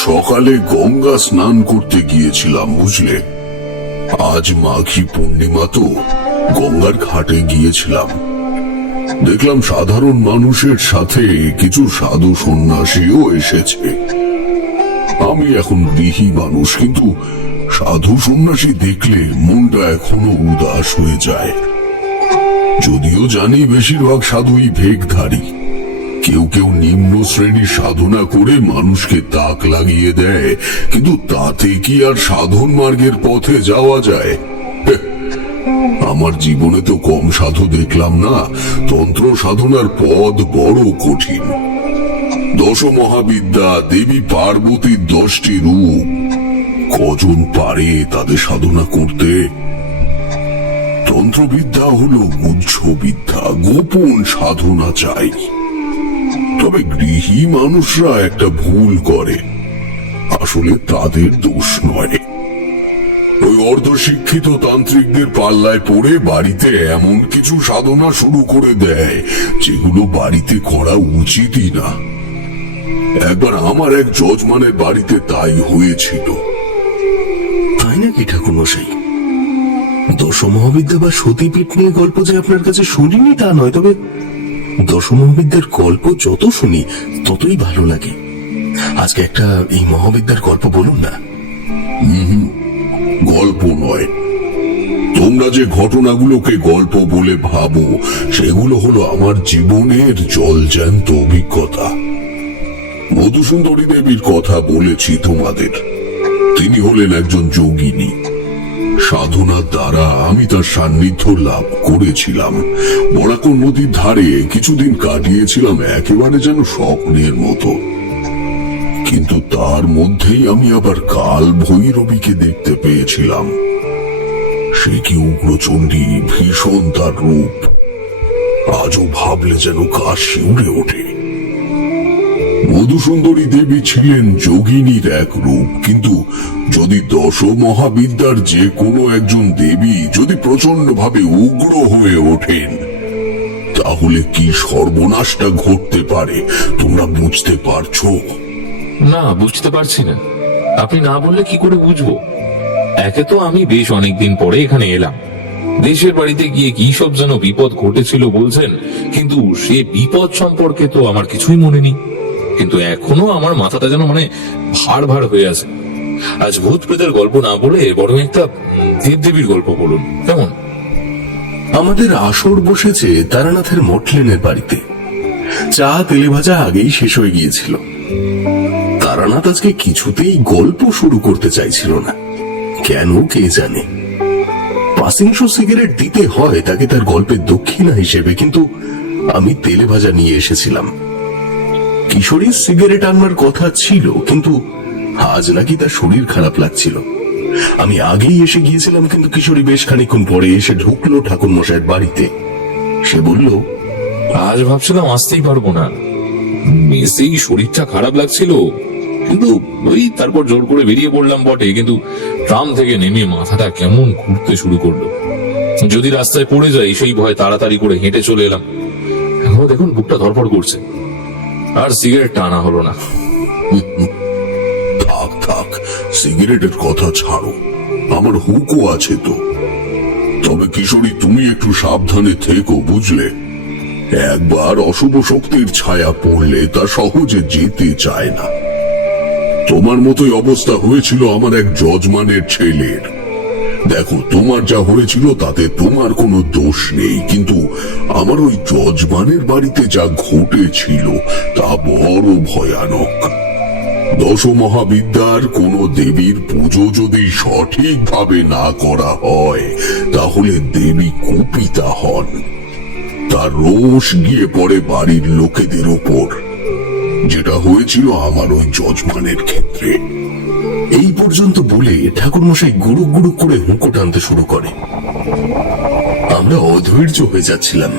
সকালে গঙ্গা স্নান করতে গিয়েছিলাম বুঝলে। আজ মাঘী পূর্ণিমা তো, গঙ্গার ঘাটে গিয়েছিলাম। দেখলাম সাধারণ মানুষের সাথে কিছু সাধু সন্ন্যাসীও এসেছে। আমি এখন গৃহী মানুষ, কিন্তু সাধু সন্ন্যাসী দেখলে মনটা এখনো উদাস হয়ে যায়। যদিও জানি বেশিরভাগ সাধুই ভেকধারী। কেউ কেউ নিম্ন শ্রেণীর সাধনা করে মানুষকে তাক লাগিয়ে দেয়, কিন্তু তাতে কি আর সাধন মার্গের পথে যাওয়া যায়? আমার জীবনে তো কম সাধু দেখলাম না। তন্ত্র সাধনার পথ বড় কঠিন। 10 মহাবিদ্যা, দেবী পার্বতীর 10টি রূপ, কজন পারে তাদের সাধনা করতে? তন্ত্রবিদ্যা হলো গুহ্য বিদ্যা, গোপন সাধনা চাই। তবে গৃহী মানুষরা একটা ভুল করে, আসলে তাদের দোষ নয়। ওই অর্ধশিক্ষিত তান্ত্রিকদের পাল্লায় পড়ে বাড়িতে এমন কিছু সাধনা শুরু করে দেয় যেগুলো বাড়িতে করা উচিতই না। একবার আমার এক যজমানের বাড়িতে তাই হয়েছিল। তাই নাকি ঠাকুর মশাই? 10 মহাবিদ্যা বা সতীপীঠ নিয়ে গল্প যে আপনার কাছে শুনিনি তা নয়, তবে 10 মহাবিদ্যার গল্প যত শুনি ততই ভালো লাগে। আজকে একটা এই মহাবিদ্যার গল্প বলুন না। গল্প নয়, তোমরা যে ঘটনাগুলোকে গল্প বলে ভাবো সেগুলো হলো আমার জীবনের জলজ্যান্ত অভিজ্ঞতা। মধুসুন্দরী দেবীর কথা বলেছি তোমাদের। তিনি হলেন একজন যোগিনী। সাধনার দ্বারা আমি তার সান্নিধ্য লাভ করেছিলাম। বরাকর নদীর ধারে কিছুদিন কাটিয়েছিলাম একেবারে যেন স্বপ্নের মতো। কিন্তু তার মধ্যেই আমি আবার কাল ভৈরবীকে দেখতে পেয়েছিলাম। সে কি উগ্রচণ্ডী, ভীষণ তার রূপ। আজও ভাবলে যেন গা শিউরে ওঠে। মধুসুন্দরী দেবী ছিলেন যোগিনীর এক রূপ, কিন্তু যদি 10 মহাবিদ্যার যে কোনো একজন দেবী যদি প্রচন্ড ভাবে উগ্র হয়ে ওঠেন, তাহলে কি সর্বনাশটা ঘটতে পারে তোমরা বুঝতে পারছো? না, বুঝতে পারছি না। আপনি না বললে কি করে বুঝবো? একে তো আমি বেশ অনেকদিন পরে এখানে এলাম। দেশের বাড়িতে গিয়ে কি সব যেন বিপদ ঘটেছিল বলছেন, কিন্তু সে বিপদ সম্পর্কে তো আমার কিছুই মনে নেই। কিন্তু এখনো আমার মাথাটা যেন ভার ভার হয়ে আছে। আজ ভূত প্রেতের গল্প না বলে বরং একটা দেবদেবীর গল্প বলুন, কেমন? আমাদের আসর বসেছে তারানাথের মঠলেনের বাড়িতে। চা তেলে ভাজা আগেই শেষ হয়ে গিয়েছিল। তারানাথ আজকে কিছুতেই গল্প শুরু করতে চাইছিল না, কেন কে জানে। 500 সিগারেট দিতে হয় তাকে তার গল্পের দক্ষিণা হিসেবে, কিন্তু আমি তেলে ভাজা নিয়ে এসেছিলাম। কিশোরীর সিগারেট আনবার কথা ছিল, কিন্তু আজ নাকি তার শরীর খারাপ লাগছিল। আমি আগেই এসে গিয়েছিলাম, কিন্তু কিশোরী বেশ খানিকক্ষণ পরে এসে ঢুকলো ঠাকুর মশাইয়ের বাড়িতে। সে বলল, আজ ভাবছিলাম আসতেই পারবো না, মেসেই শরীরটা খারাপ লাগছিল। কিন্তু ওই তারপর জোর করে বেরিয়ে পড়লাম বটে, কিন্তু ট্রাম থেকে নেমে মাথাটা কেমন ঘুরতে শুরু করলো। যদি রাস্তায় পড়ে যাই সেই ভয় তাড়াতাড়ি করে হেঁটে চলে এলাম। এখন দেখুন বুকটা ধরপড় করছে। আর সিগারেটটা আনা হলো না। থাক থাক, সিগারেটের কথা ছাড়ো, আমার হুকও আছে তো। তবে কিশোরী, তুমি একটু সাবধানে থেকো বুঝলে। একবার অশুভ শক্তির ছায়া পড়লে তা সহজে যেতে চায় না। তোমার মতোই অবস্থা হয়েছিল আমার এক যজমানের ছেলের। দেখো, তোমার যা হয়েছিল তাতে তোমার কোনো দোষ নেই, কিন্তু আমার ওই যজমানের বাড়িতে যা ঘটেছিল তা বড় ভয়ানক। 10 মহাবিদ্যার কোন দেবীর পুজো যদি সঠিকভাবে না করা হয়, তাহলে দেবী কুপিতা হন। তার রোষ গিয়ে পড়ে বাড়ির লোকেদের ওপর, যেটা হয়েছিল আমার ওই যজমানের ক্ষেত্রে। এই পর্যন্ত বলে ঠাকুর মশাই গুড়ুক গুড়ুক করে হুঁকো টানতে শুরু করে। আমরা অধৈর্য হয়ে যাচ্ছিলাম।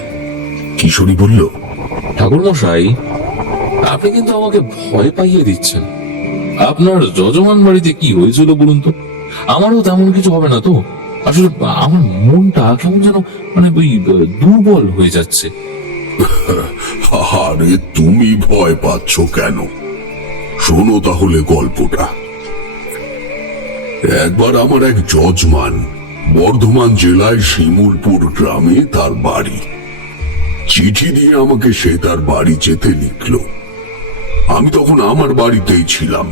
কিশোরী বলল, ঠাকুর মশাই, আপনি কিন্তু আমাকে ভয় পাইয়ে দিচ্ছেন। আপনার যজমান বাড়িতে কি হয়েছিল বলুন তো? আমারও তেমন কিছু হবে না তো? আসলে আমার মনটা কেমন যেন ওই দুর্বল হয়ে যাচ্ছে। আরে তুমি ভয় পাচ্ছ কেন? শোনো তাহলে গল্পটা। একবার আমার এক যজমান বর্ধমান জেলায় শিমুলপুর গ্রামে তার বাড়ি। চিঠি দিয়ে আমাকে সে তার বাড়ি যেতে লিখল। আমি তখন আমার বাড়িতেই ছিলাম।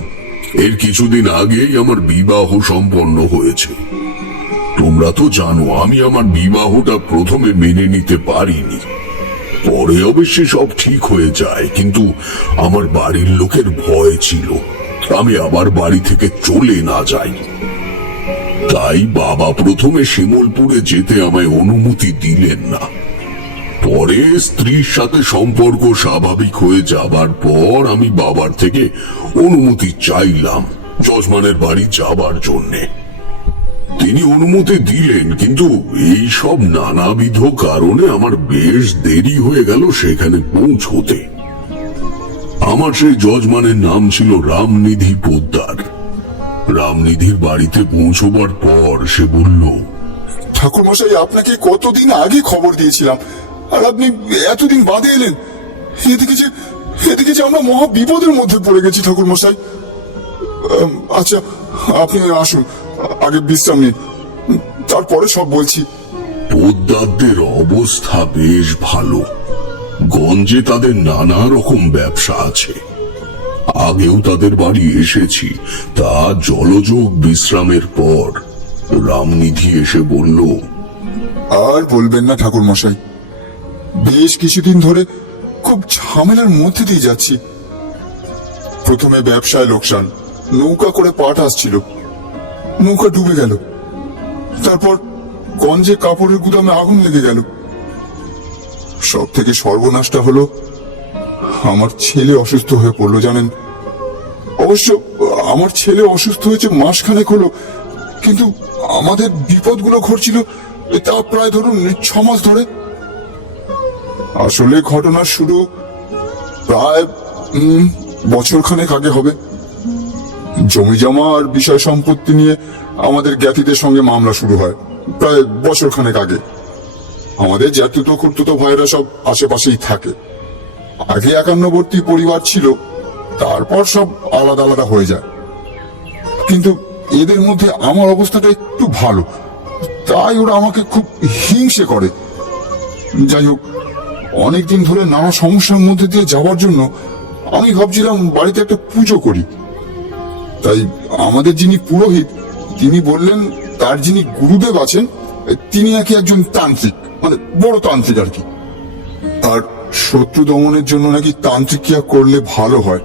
এর কিছুদিন আগেই আমার বিবাহ সম্পন্ন হয়েছে। তোমরা তো জানো আমি আমার বিবাহটা প্রথমে মেনে নিতে পারিনি। পরে অবশ্যই সব ঠিক হয়ে যায়, কিন্তু আমার বাড়ির লোকের ভয় ছিল আমি আবার বাড়ি থেকে চলে না যাই। তাই বাবা প্রথমে শিমুলপুরে যেতে আমায় অনুমতি দিলেন না। পরে স্ত্রীর সাথে সম্পর্ক স্বাভাবিক হয়ে যাবার পর আমি বাবার থেকে অনুমতি চাইলাম যজমানের বাড়ি যাবার জন্যে। তিনি অনুমতি দিলেন, কিন্তু এই সব নানাবিধ কারণে আমার বেশ দেরি হয়ে গেল সেখানে পৌঁছতে। আমার সেই যজমানের নাম ছিল রামনিধি পোদ্দার। রামনিধির বাড়িতে পৌঁছবার পর সে বলল, ঠাকুর মশাই, আপনাকে কতদিন আগে খবর দিয়েছিলাম, আর আপনি এতদিন বাদে এলেন। এদিকে যে আমরা মহা বিপদের মধ্যে পড়ে গেছি ঠাকুর মশাই। আচ্ছা, আপনি আসুন, আগে বিশ্রাম নিন, তারপরে সব বলছি। পোদ্দারদের অবস্থা বেশ ভালো। গঞ্জে তাদের নানা রকম ব্যবসা আছে। আগেও তাদের বাড়ি এসেছি। তা জলযোগ বিশ্রামের পর রামনিধি এসে বলল, আর বলবেন না ঠাকুর মশাই, বেশ কিছুদিন ধরে খুব ঝামেলার মধ্যে দিয়ে যাচ্ছি। প্রথমে ব্যবসায় লোকসান, নৌকা করে পাট আসছিল, নৌকা ডুবে গেল। তারপর গঞ্জে কাপড়ের গুদামে আগুন লেগে গেল। সব থেকে সর্বনাশটা হলো আমার ছেলে অসুস্থ হয়ে পড়লো, জানেন। অবশ্য আমার ছেলে অসুস্থ হয়েছে মাসখানেক হলো, কিন্তু আমাদের বিপদগুলো ঘটছিল তা প্রায় ধরুন 6 মাস ধরে। আসলে ঘটনার শুরু প্রায় বছরখানেক আগে হবে। জমি জমা আর বিষয় সম্পত্তি নিয়ে আমাদের জ্ঞাতিদের সঙ্গে মামলা শুরু হয় প্রায় বছরখানেক আগে। আমাদের জ্যাঠতুতো খুড়তুতো ভাইয়েরা সব আশেপাশেই থাকে। আগে একান্নবর্তী পরিবার ছিল, তারপর সব আলাদা আলাদা হয়ে যায়। কিন্তু এদের মধ্যে আমার অবস্থাটা একটু ভালো, তাই ওরা আমাকে খুব হিংসে করে। যাই হোক, অনেকদিন ধরে নানা সমস্যার মধ্যে দিয়ে যাওয়ার জন্য আমি ভাবছিলাম বাড়িতে একটা পুজো করি। তাই আমাদের যিনি পুরোহিত, তিনি বললেন তার যিনি গুরুদেব আছেন তিনি নাকি একজন তান্ত্রিক, মানে বড় তান্ত্রিক আর কি। আর শত্রু দমনের জন্য নাকি তান্ত্রিক ক্রিয়া করলে ভালো হয়।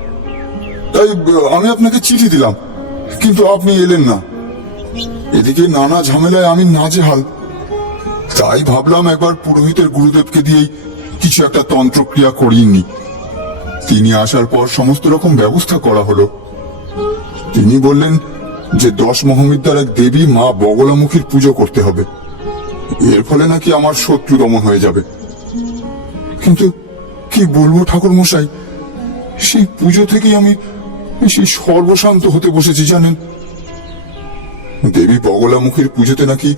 তাই আমি আপনাকে চিঠি দিলাম, কিন্তু আপনি এলেন না। এদিকে নানা ঝামেলায় আমি নাজেহাল। তাই ভাবলাম একবার পুরোহিতের গুরুদেবকে দিয়েই কিছু একটা তন্ত্রক্রিয়া করিয়ে নি। তিনি আসার পর সমস্ত রকম ব্যবস্থা করা হলো। তিনি বললেন যে 10 মহাবিদ্যার এক দেবী মা বগলামুখীর পুজো করতে হবে, এর ফলে নাকি আমার শত্রু দমন হয়ে যাবে। কিন্তু কি বলবো ঠাকুর মশাই, সেই পুজো থেকেই আমি সেই সর্বশান্ত হতে বসেছি, জানেন। দেবী বগলামুখীর পুজোতে নাকি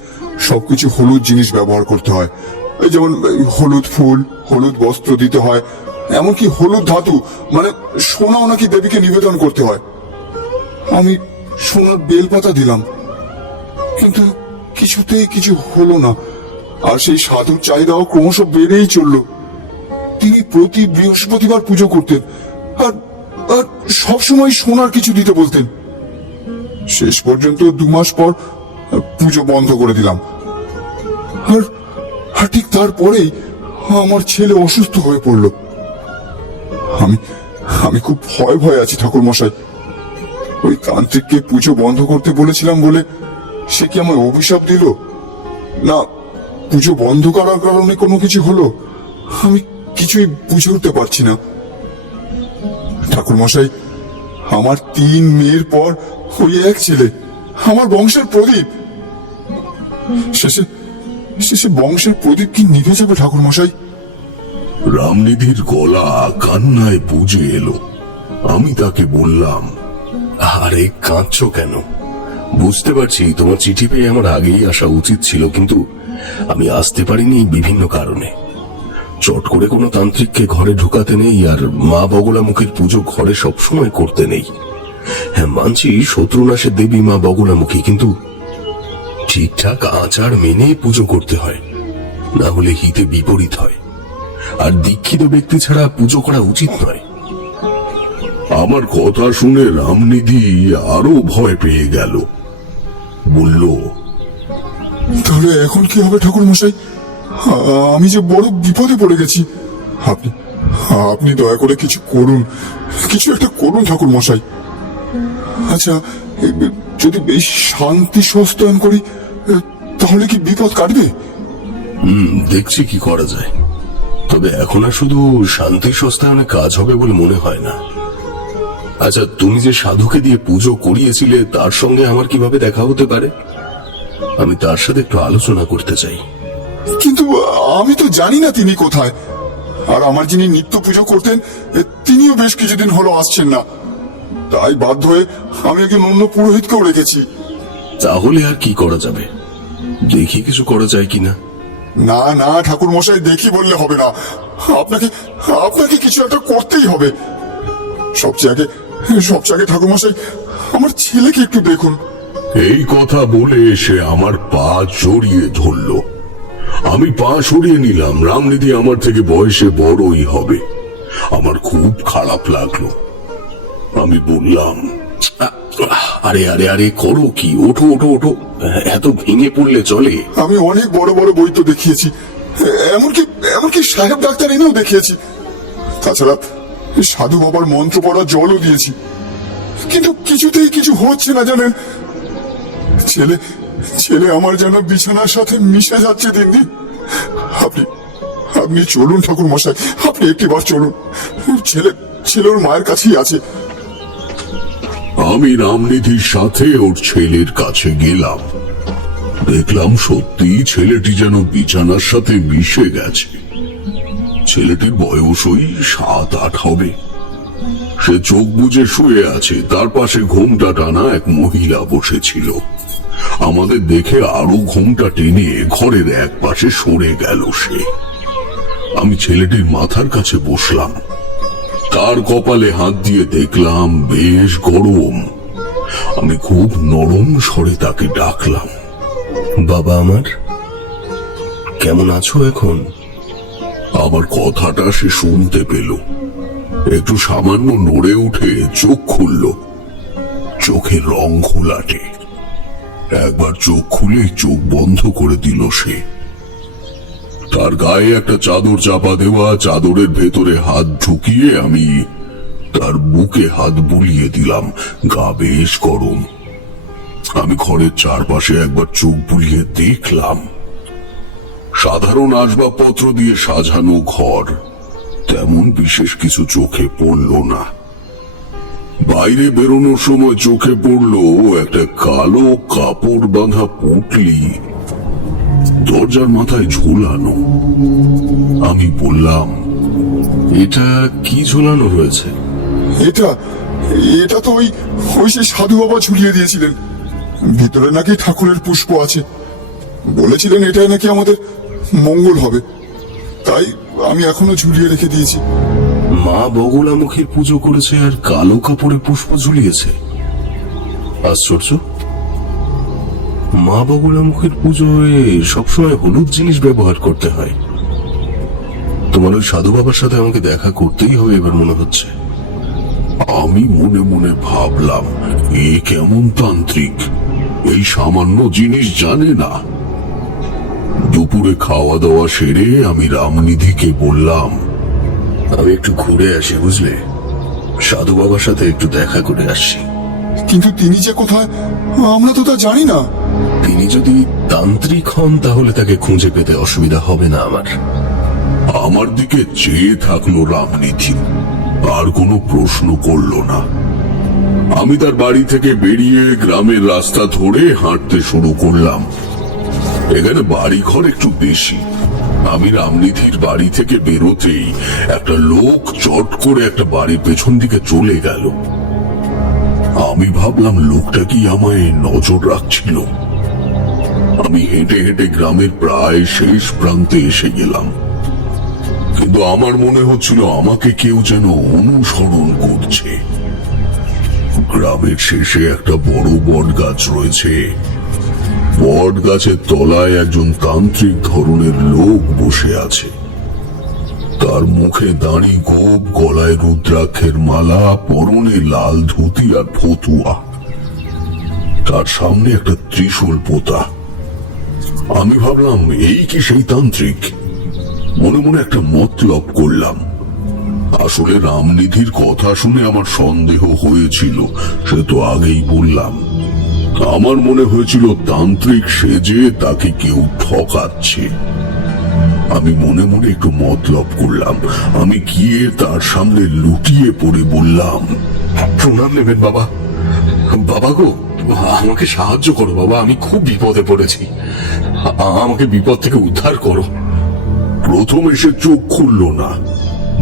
সবকিছু হলুদ জিনিস ব্যবহার করতে হয়, এই যেমন হলুদ ফুল, হলুদ বস্ত্র দিতে হয়, এমনকি হলুদ ধাতু মানে সোনাও নাকি দেবীকে নিবেদন করতে হয়। আমি সোনার বেলপাতা দিলাম, কিন্তু কিছুতেই কিছু হলো না। আর সেই সাধুর চাহিদাও ক্রমশ বেড়েই চলল। তিনি প্রতি বৃহস্পতিবার পুজো করতেন, আর সবসময় সোনার কিছু দিতে বলতেন। শেষ পর্যন্ত 2 মাস পর পুজো বন্ধ করে দিলাম। আর ঠিক তারপরেই আমার ছেলে অসুস্থ হয়ে পড়ল। আমি খুব ভয় আছি ঠাকুর মশাই। ওই তান্ত্রিককে পুজো বন্ধ করতে বলেছিলাম বলে সে কি আমায় অভিশাপ দিল, না পুজো বন্ধ করার কারণে কোনো কিছু হলো, আমি কিছুই বুঝে উঠতে পারছি না। ঠাকুর মশাই, আমার 3 মেয়ের পর ওই এক ছেলে, আমার বংশের প্রদীপ। শেষে বংশের প্রদীপ কি নিভে যাবে ঠাকুর মশাই? রামনিধির গলা কান্নায় বুঝে এলো। আমি তাকে বললাম, আরে কাঁদছো কেন? বুঝতে পারছি তোমার চিঠি পেয়ে আমার আগেই আসা উচিত ছিল, কিন্তু আমি আসতে পারিনি বিভিন্ন কারণে। চট করে কোনো তান্ত্রিককে ঘরে ঢুকাতে নেই, আর মা বগলামুখীর পুজো ঘরে সবসময় করতে নেই। হ্যাঁ, মানছি শত্রুনাশের দেবী মা বগলামুখী, কিন্তু ঠিকঠাক আচার মেনে পুজো করতে হয়, না হলে হিতে বিপরীত হয়। আর দীক্ষিত ব্যক্তি ছাড়া পুজো করা উচিত নয়। আমার কথা শুনে রামনিধি আরো ভয় পেয়ে গেল। বলল, তাহলে এখন কি হবে ঠাকুর মশাই? আমি যে বড় বিপদে পড়ে গেছি। আপনি আপনি দয়া করে কিছু করুন, কিছু একটা করুন ঠাকুর মশাই। আচ্ছা, যদি বেশ শান্তি সস্তায়ন করি তাহলে কি বিপদ কাটবে? দেখছি কি করা যায়, তবে এখন আর শুধু শান্তি সস্তায়নে কাজ হবে বলে মনে হয় না। আচ্ছা, তুমি যে সাধুকে দিয়ে পুজো করিয়েছিলে তার সঙ্গে আমার কিভাবে দেখা হতে পারে? আমি তার সাথে একটু আলোচনা করতে চাই। কিন্তু আমি তো জানি না তিনি কোথায়। আর আমার যিনি নিত্য পুজো করতেন তিনিও বেশ কিছুদিন হলো আসছেন না। তাই বাধ্য হয়ে আমি একজন অন্য পুরোহিতকেও রেখেছি। তাহলে আর কি করা যাবে, দেখি কিছু করা যায় কিনা। না না ঠাকুর মশাই, দেখি বললে হবে না। আপনাকে আপনাকে কিছু একটা করতেই হবে। সবচেয়ে আগে ঠাকুর মশাই, আমার ছেলেকে একটু দেখুন। এই কথা বলে সে আমার পা জড়িয়ে ধরল। আমি পা সরিয়ে নিলাম। রামনিধি আমার থেকে বয়সে বড়ই হবে। আমার খুব খারাপ লাগলো। আমি বললাম, আরে আরে আরে, করো কি? ওঠো ওঠো ওঠো, এত ভেঙে পড়লে চলে? আমি অনেক বড় বড় বই তো দেখিয়েছি, এমনকি সাহেব ডাক্তার এনেও দেখিয়েছি। তাছাড়া সাধু বাবার মন্ত্র পড়া জলও দিয়েছি, কিন্তু কিছুতেই কিছু হচ্ছে না জানেন। ছেলে আমার যেন বিছানার সাথে মিশে যাচ্ছে দিন দিন। আপনি চলুন ঠাকুর মশাই, আপনি একটিবার চলুন। ছেলে ওর মায়ের কাছেই আছে। আমি রামনিধির সাথে ওর ছেলের কাছে গেলাম। দেখলাম সত্যি ছেলেটি যেন বিছানার সাথে মিশে গেছে। ছেলেটির বয়স ওই 7-8 হবে। সে চোখ বুজে শুয়ে আছে। তার পাশে ঘোমটা টানা এক মহিলা বসেছিল। আমাদের দেখে আরো ঘোমটা টেনে ঘরের এক পাশে সরে গেল সে। আমি ছেলেটির মাথার কাছে বসলাম। তার কপালে হাত দিয়ে দেখলাম বেশ গরম। আমি খুব নরম স্বরে তাকে ডাকলাম, বাবা আমার, কেমন আছো এখন? আমার কথাটা সে শুনতে পেল। একটু সামান্য নড়ে উঠে চোখ খুলল। চোখের রং ঘোলাটে। একবার চোখ খুলে চোখ বন্ধ করে দিল সে। তার গায়ে একটা চাদর চাপা দেওয়া। চাদরের ভেতরে হাত ঢুকিয়ে আমি তার বুকে হাত বুলিয়ে দিলাম। গা বেশ গরম। আমি ঘরের চারপাশে একবার চোখ বুলিয়ে দেখলাম। সাধারণ আসবাবপত্র দিয়ে সাজানো ঘর, তেমন বিশেষ কিছু চোখে পড়ল না। বাইরে বেরোনোর সময় চোখে পড়ল একটা কালো কাপড় বাঁধা পুঁটলি দরজার মাথায় ঝুলানো। আমি বললাম, এটা কি ঝুলানো রয়েছে? এটা তো ওই সে সাধু বাবা ঝুলিয়ে দিয়েছিলেন। ভিতরে নাকি ঠাকুরের পুষ্প আছে। বলেছিলেন এটাই নাকি আমাদের মঙ্গল হবে। তাই আমি এখনো ঝুলিয়ে রেখে দিয়েছি। মা বগলামুখীর পুজো করেছে আর কালো কাপড়ে পুষ্প ঝুলিয়েছে। আশ্চর্য, মা বগলামুখীর পুজোয় সবসময় হলুদ জিনিস ব্যবহার করতে হয়। তোমার ওই সাধু বাবার সাথে আমাকে দেখা করতেই হবে এবার মনে হচ্ছে। আমি মনে মনে ভাবলাম, এ কেমন তান্ত্রিক, এই সামান্য জিনিস জানে না। দুপুরে খাওয়া দাওয়া সেরে আমি রামনিধিকে বললাম, আমি একটু ঘুরে আসি, বুঝলে? সাধু বাবার সাথে একটু দেখা করে আসছি। কিন্তু তিনি যে কোথায় আমরা তো তা জানি না। তিনি যদি তান্ত্রিক হন তাহলে তাকে খুঁজে পেতে অসুবিধা হবে না আমার। আমার দিকে চেয়ে থাকলো রামনিধি, আর কোনো প্রশ্ন করল না। আমি তার বাড়ি থেকে বেরিয়ে গ্রামের রাস্তা ধরে হাঁটতে শুরু করলাম। এখানে বাড়ি ঘর একটু বেশি। আমি রামনিধির বাড়ি থেকে বেরোতেই একটা লোক চট করে একটা বাড়ির পেছন দিকে চলে গেল। আমি ভাবলাম লোকটা কি আমায় নজর রাখছিল। আমি হেঁটে হেঁটে গ্রামের প্রায় শেষ প্রান্তে এসে গেলাম। কিন্তু আমার মনে হচ্ছিল আমাকে কেউ যেন অনুসরণ করছে। গ্রামের শেষে একটা বড় বট গাছ রয়েছে। বট গাছের তলায় একজন তান্ত্রিক ধরনের লোক বসে আছে। তার মুখে দাড়ি গোপ, গলায় রুদ্রাক্ষের মালা, পরনে লাল ধুতি আর ফতুয়া। তার সামনে একটা ত্রিশূল পোতা। আমি ভাবলাম এই কি সেই তান্ত্রিক। মনে মনে একটা মতলব করলাম। আসলে রামনিধির কথা শুনে আমার সন্দেহ হয়েছিল, সে তো আগেই বললাম। আমার মনে হয়েছিল তান্ত্রিক সেজে তাকে কেউ ঠকাচ্ছে। আমি মনে মনে একটু মতলব করলাম। আমি গিয়ে তার সামনে লুটিয়ে পড়ে বললাম, প্রণাম নেবেন বাবা। বাবা গো, আমাকে সাহায্য করো বাবা, আমি খুব বিপদে পড়েছি। আমাকে বিপদ থেকে উদ্ধার করো। প্রথমে সে চোখ খুলল না।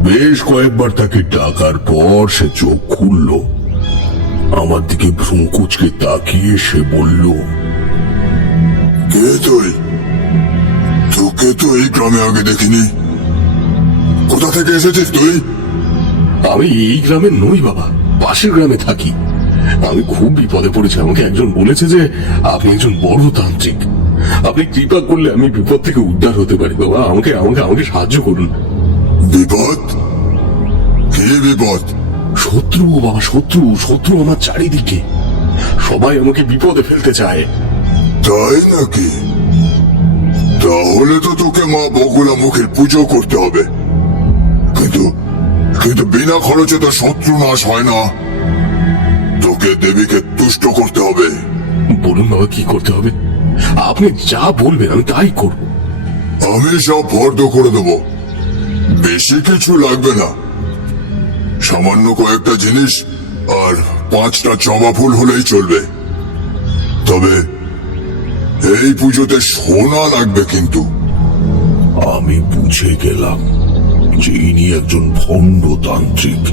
বেশ কয়েকবার তাকে ডাকার পর সে চোখ খুলল। আমার দিকে ভ্রু কুঁচকে তাকিয়ে সে বলল, কে তুই? তোকে তো এই গ্রামে আগে দেখিনি। কোথা থেকে এসেছিস তুই? আমি এই গ্রামে নই বাবা, পাশের গ্রামে থাকি। আমি খুব বিপদে পড়েছি। আমাকে একজন বলেছে যে আপনি একজন বড় তান্ত্রিক। আপনি কৃপা করলে আমি বিপদ থেকে উদ্ধার হতে পারি বাবা। আমাকে আমাকে আমাকে সাহায্য করুন। বিপদ? কি বিপদ? শত্রু বাবা, শত্রু শত্রু আমার চারিদিকে। সবাই আমাকে বিপদে ফেলতে চায়। তাই নাকি? তাহলে তো তোকে মা বগুলা মুখের পুজো করতে হবে। কিন্তু কিন্তু বিনা খরচে তো শত্রু নাশ হয় না। তোকে দেবীকে তুষ্ট করতে হবে। বলুন বাবা, কি করতে হবে? আপনি যা বলবেন আমি তাই করব। আমি সব ফর্দ করে দেব। বেশি কিছু লাগবে না। সামান্য কয়েকটা জিনিস আর 5টা জবা ফুল হলেই চলবে। তবে এই পুজোতে সোনা লাগবে কিন্তু। আমি বুঝে গেলাম যে ইনি একজন ভণ্ড তান্ত্রিক,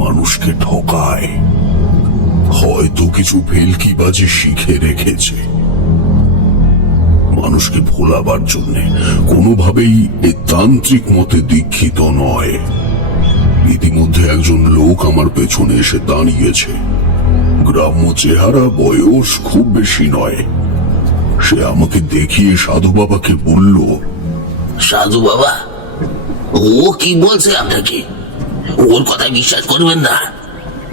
মানুষকে ঠকায়। হয়তো কিছু ভেলকিবাজি শিখে রেখেছে মানুষকে ভোলাবার জন্য। কোনোভাবেই এ তান্ত্রিক মতে দীক্ষিত নয়। ইতিমধ্যে একজন লোক আমার পেছনে এসে দাঁড়িয়েছে। গ্রাম্য চেহারা, বয়স খুব বেশি নয়। সে আমাকে দেখিয়ে সাধু বাবাকে বলল, সাধু বাবা, ও কি বলছে আপনাকে? ওর কথা বিশ্বাস করবেন না।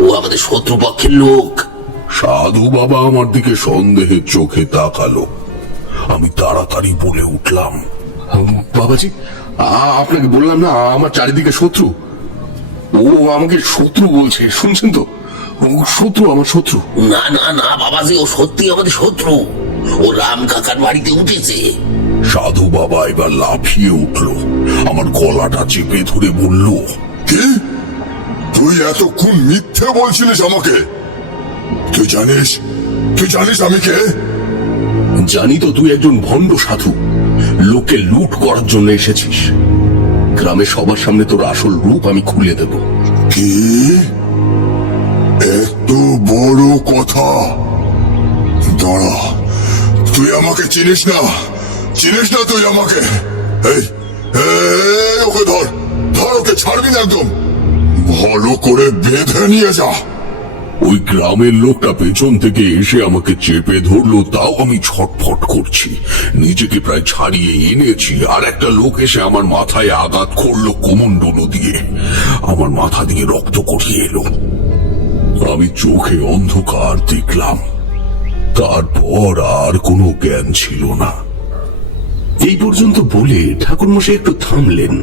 ও আমাদের শত্রুপক্ষের লোক। সাধু বাবা আমার দিকে সন্দেহের চোখে তাকালো। আমি তাড়াতাড়ি বলে উঠলাম, বাবাজি, আপনাকে বললাম না আমার চারিদিকে শত্রু। ও আমাকে শত্রু বলছে, শুনছেন তো? ও শত্রু, আমার শত্রু। না না না বাবাজি, ও সত্যি আমাদের শত্রু। ও রাম কাকার বাড়িতে উঠেছে। সাধু বাবা এবার লাফিয়ে উঠল, আমার গলাটা চেপে ধরে বলল, কি? তুই এতক্ষণ মিথ্যে বলছিলিস আমাকে? তুই জানিস আমি কে? জানি তো, তুই একজন ভণ্ড সাধু। লোককে লুট করার জন্য এসেছিস। গ্রামে সবার সামনে তোর আসল রূপ আমি খুলে দেব। কি? এত বড় কথা? দাঁড়া, তুই আমাকে চিনিস না তুই আমাকে? এই ওকে ধর, ওকে ছাড়বি না একদম। ভালো করে বেঁধে নিয়ে যা। ওই গ্রামের লোকটা পেছন থেকে এসে আমাকে চেপে ধরলো, তাও আমি ছটফট করছি। নিজেকে প্রায় ছাড়িয়ে এনেছি, আর একটা লোক এসে আমার মাথায় আঘাত করলো কোমণ্ডলো দিয়ে। আমার মাথা দিয়ে রক্ত গড়িয়ে এলো। আমি চোখে অন্ধকার দেখলাম। তারপর আর কোনো জ্ঞান ছিল না। এই পর্যন্ত বলে ঠাকুরমশাই একটু থামলেন।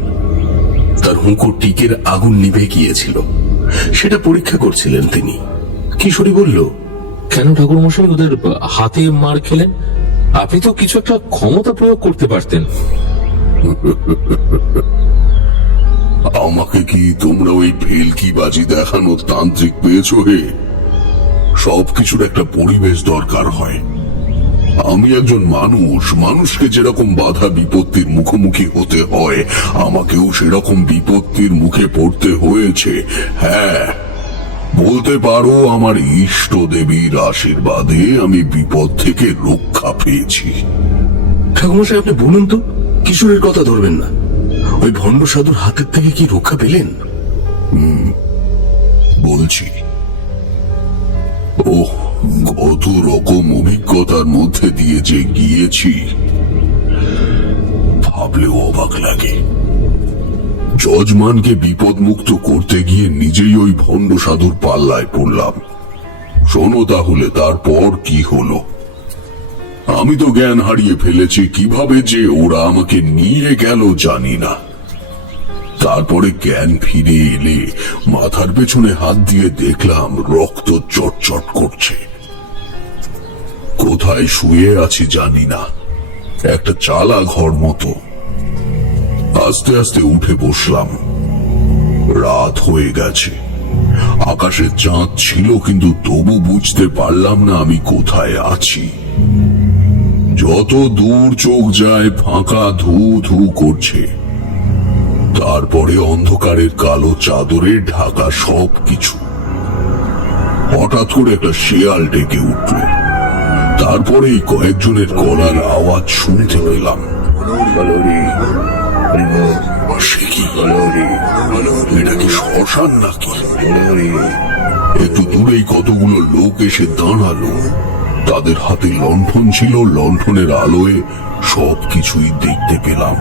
তার হুঁকোর টিকের আগুন নিভে গিয়েছিল, সেটা পরীক্ষা করছিলেন তিনি। কিশোরী বলল, কেন ঠাকুরমশাই ওদের হাতে মার খেলেন? আপনি তো কিছু একটা ক্ষমতা প্রয়োগ করতে পারতেন। আমাকে কি তোমরা ওই ভেলকিবাজি দেখানো তান্ত্রিক পেয়েছো হে? সবকিছুর একটা পরিবেশ দরকার হয়। আমি একজন মানুষকে যেরকম বাধা বিপত্তির মুখোমুখি হতে হয়, আমাকেও সেরকম বিপত্তির মুখে পড়তে হয়েছে। হ্যাঁ, বলতে পারো আমার ইষ্ট দেবীর আশীর্বাদে আমি বিপদ থেকে রক্ষা পেয়েছি। ঠাকুরমশাই আপনি বলুন তো, কিশোরের কথা ধরবেন না। ওই ভণ্ড সাধুর হাতের থেকে কি রক্ষা পেলেন? বলছি, ও কত রকম অভিজ্ঞতার মধ্যে দিয়ে যে গিয়েছি ভাবলেও অবাক লাগে। যজমানকে বিপদ মুক্ত করতে গিয়ে নিজেই ওই ভণ্ড সাধুর পাল্লায় পড়লাম। শোনো তাহলে তারপর কি হলো। আমি তো জ্ঞান হারিয়ে ফেলেছি, কিভাবে যে ওরা আমাকে নিয়ে গেল জানি না। তারপরে জ্ঞান ফিরে এলে মাথার পেছনে হাত দিয়ে দেখলাম রক্ত চটচট করছে। কোথায় শুয়ে আছি জানি না, একটা চালা ঘর মতো। আস্তে আস্তে উঠে বসলাম। রাত হয়ে গেছে, আকাশে চাঁদ ছিল, কিন্তু তবু বুঝতে পারলাম না আমি কোথায় আছি। যত দূর চোখ যায় ফাঁকা ধু ধু করছে। তারপরে অন্ধকারের কালো চাদরে ঢাকা সবকিছু। হঠাৎ করে একটা শেয়াল ডেকে উঠল। তারপরেই কয়েকজনের গলার আওয়াজ শুনতে পেলাম। সে কি? এটা কি শ্মশান নাকি? একটু দূরেই কতগুলো লোক এসে দাঁড়ালো। তাদের হাতে লণ্ঠন ছিল, লণ্ঠনের আলোয় সবকিছুই দেখতে পেলাম।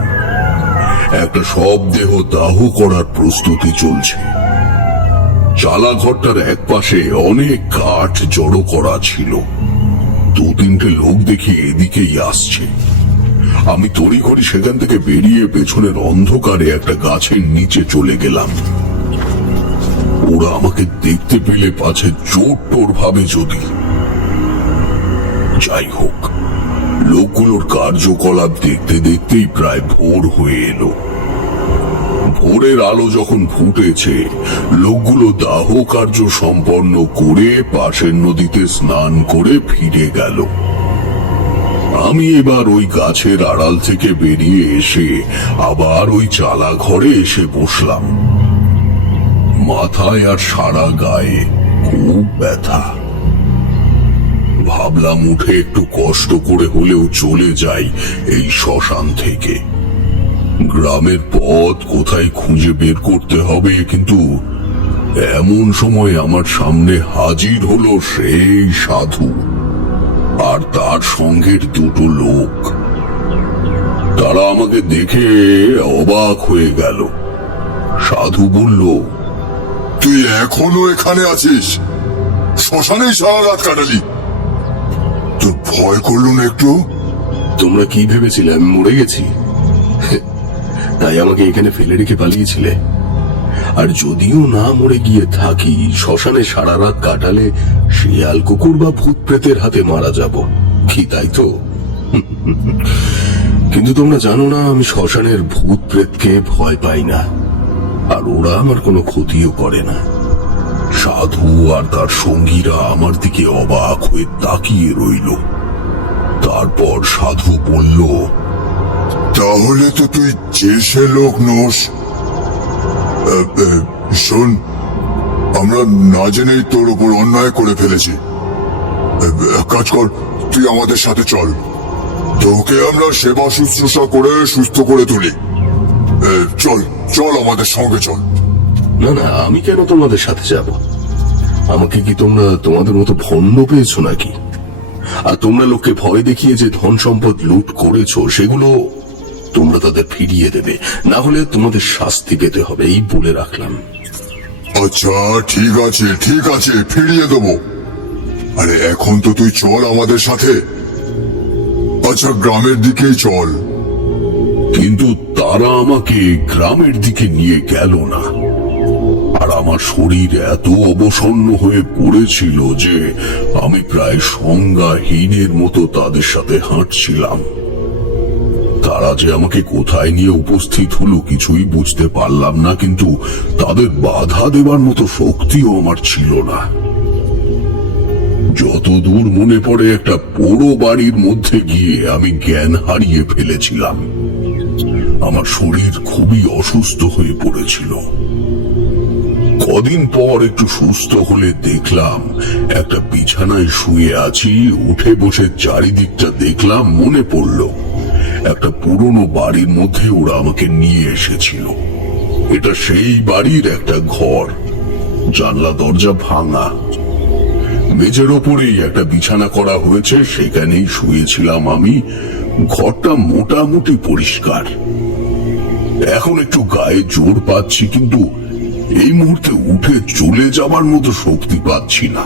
একটা শবদেহ দাহ করার প্রস্তুতি চলছে। চালা ঘরটার এক পাশে অনেক কাঠ জড়ো করা ছিল। দু তিনটে লোক দেখি এদিকেই আসছে। আমি তড়িঘড়ি সেখান থেকে বেরিয়ে পেছনের অন্ধকারে একটা গাছের নিচে চলে গেলাম। ওরা আমাকে দেখতে পেলে পাছে জোর টোর ভাবে যদি। যাই হোক, লোকগুলোর কার্যকলাপ দেখতে দেখতেই প্রায় ভোর হয়ে এলো। ভোরের আলো যখন ফুটেছে, লোকগুলো দাহ কার্য সম্পন্ন করে পাশের নদীতে স্নান করে ফিরে গেল। আমি এবার ওই গাছের আড়াল থেকে বেরিয়ে এসে আবার ওই চালা ঘরে এসে বসলাম। মাথায় আর সারা গায়ে খুব ব্যথা। ভাবলাম উঠে একটু কষ্ট করে হলেও চলে যাই এই শ্মশান থেকে। গ্রামের পথ কোথায় খুঁজে বের করতে হবে, কিন্তু এমন সময় আমার সামনে হাজির হলো সেই সাধু আর তার সঙ্গের দুটো লোক। তারা আমাকে দেখে অবাক হয়ে গেল। সাধু বলল, তুই এখনো এখানে আছিস? শ্মশানে সারা রাত কাটালি? তোর ভয় করলো না একটু? তোমরা কি ভেবেছিলে আমি মরে গেছি? তাই আমাকে এখানে ফেলে রেখে পালিয়েছিলে? আর যদিও না মরে গিয়ে থাকি, শ্মশানে সারা রাত কাটালে শিয়াল কুকুর বা ভূত প্রেতের হাতে মারা যাব, কি তাই তো? কিন্তু তোমরা জানো না, আমি শ্মশানের ভূত প্রেতকে ভয় পাই না, আর ওরা আমার কোনো ক্ষতিও করে না। সাধু আর তার সঙ্গীরা আমার দিকে অবাক হয়ে তাকিয়ে রইল। তারপর সাধু বলল, তাহলে তো তুই যে সে লোক নোস। শোন, আমরা না জেনেই তোর ওপর অন্যায় করে ফেলেছি। এক কাজ কর, তুই আমাদের সাথে চল। তোকে আমরা সেবা শুশ্রূষা করে সুস্থ করে তুলি। চল চল, আমাদের সঙ্গে চল। না না, আমি কেন তোমাদের সাথে যাব? আমাকে কি তোমরা তোমাদের মতো ভণ্ড পেয়েছো নাকি? আর তোমরা লোককে ভয় দেখিয়ে যে ধন সম্পদ লুট করেছো, সেগুলো তোমরা তাদের ফিরিয়ে দেবে, না হলে তোমাদের শাস্তি পেতে হবে, এই বলে রাখলাম। আচ্ছা ঠিক আছে ঠিক আছে, ফিরিয়ে দেবো। আরে এখন তো তুই চল আমাদের সাথে। আচ্ছা গ্রামের দিকেই চল। কিন্তু তারা আমাকে গ্রামের দিকে নিয়ে গেল না। আর আমার শরীর এত অবসন্ন হয়ে পড়েছিল যে আমি প্রায় সংজ্ঞাহীনের মতো তাদের সাথে হাঁটছিলাম। তারা যে আমাকে কোথায় নিয়ে উপস্থিত হলো কিছুই বুঝতে পারলাম না, কিন্তু তাদের বাধা দেবার মতো শক্তিও আমার ছিল না। যতদূর মনে পড়ে, একটা পোড়ো বাড়ির মধ্যে গিয়ে আমি জ্ঞান হারিয়ে ফেলেছিলাম। আমার শরীর খুবই অসুস্থ হয়ে পড়েছিল। কদিন পর একটু সুস্থ হলে দেখলাম একটা বিছানায় শুয়ে আছি। উঠে বসে চারিদিকটা দেখলাম, মনে পড়ল একটা পুরনো বাড়ির মধ্যে ওরা আমাকে নিয়ে এসেছিল। এটা সেই বাড়ির একটা ঘর, জানলা দরজা ভাঙা, মেঝের ওপরেই একটা বিছানা করা হয়েছে, সেখানেই শুয়েছিলাম আমি। ঘরটা মোটামুটি পরিষ্কার। এখন একটু গায়ে জোর পাচ্ছি, কিন্তু এই মুহূর্তে উঠে চলে যাবার মতো শক্তি পাচ্ছি না।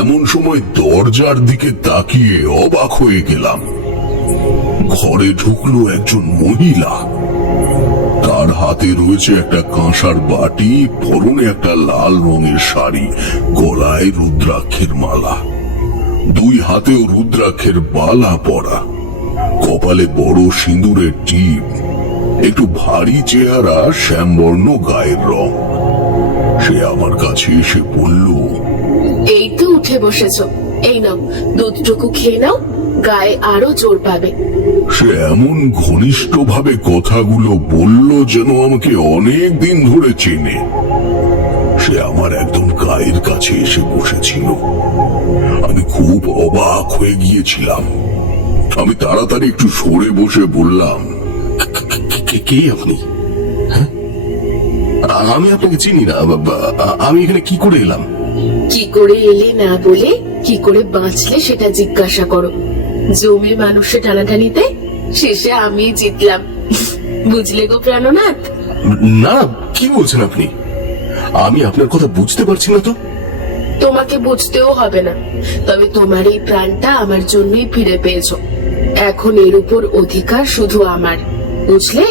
এমন সময় দরজার দিকে তাকিয়ে অবাক হয়ে গেলাম। ঘরে ঢুকলো একজন মহিলা। তার হাতে রয়েছে একটা কাঁসার বাটি, পরনে একটা লাল রঙের শাড়ি, গলায় রুদ্রাক্ষের মালা, দুই হাতেও রুদ্রাক্ষের বালা পরা, কপালে বড় সিঁদুরের টিপ, একটু ভারী চেহারা, শ্যামবর্ণ গায়ের রং। সে আমার কাছে এসে বলল, এই তো উঠে বসেছো, এই নাও দুধটুকু খেয়ে নাও, গায়ে আরো জোর পাবে। সে এমন ঘনিষ্ঠ ভাবে কথাগুলো বলল যেন আমাকে অনেক দিন ধরে চেনে। সে আমার একদম গায়ের কাছে এসে বসেছিল। আমি খুব অবাক হয়ে গিয়েছিলাম। আমি তাড়াতাড়ি একটু সরে বসে বললাম, কে আপনি? হ্যাঁ? আমি আপনাকে চিনি না। আমি এখানে কি করে এলাম? কি করে এলে না বলে কি করে বাঁচলে সেটা জিজ্ঞাসা করো। জমে মানুষে টানাটানিতে শেষে আমি জিতলাম, বুঝলে গো প্রাণনাথ? না, কি বলছেন আপনি? আমি আপনার কথা বুঝতে পারছি না তো। তোমাকে বুঝতেও হবে না, তবে তোমার এই প্রাণটা আমার জন্যই ফিরে পেয়েছো। এখন এর উপর অধিকার শুধু আমার, বুঝলে?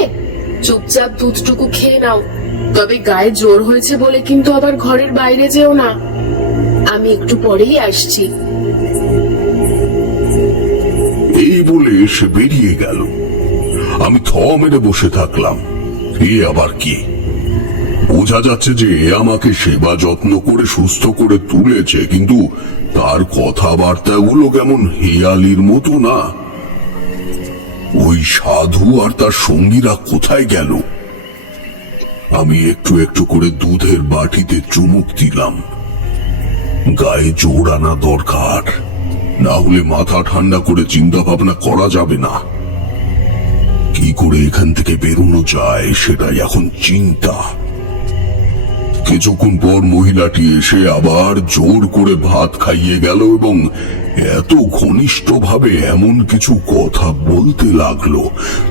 চুপচাপ দুধটুকু খেয়ে নাও, তবে গায়ে জোর হয়েছে বলে কিন্তু আবার ঘরের বাইরে যেও না। আমি একটু পরেই আসছি। এই বলে সে বেরিয়ে গেল। আমি থ মেরে বসে থাকলাম। এ আবার কি? বোঝা যাচ্ছে যে এ আমাকে সেবা যত্ন করে সুস্থ করে তুলেছে, কিন্তু তার কথাবার্তাগুলো কেমন হেয়ালির মতো না। ওই সাধু আর তার সঙ্গীরা কোথায় গেল? আমি একটু একটু করে দুধের বাটিতে চুমুক দিলাম। গায়ে জোর আনা দরকার, না হলে মাথা ঠান্ডা করে চিন্তা ভাবনা করা যাবে না। কি করে এখান থেকে বেরোনো যায় সেটাই এখন চিন্তা। কিছুক্ষণ পর মহিলাটি এসে আবার জোর করে ভাত খাইয়ে গেল এবং এত ঘনিষ্ঠ ভাবে এমন কিছু কথা বলতে লাগলো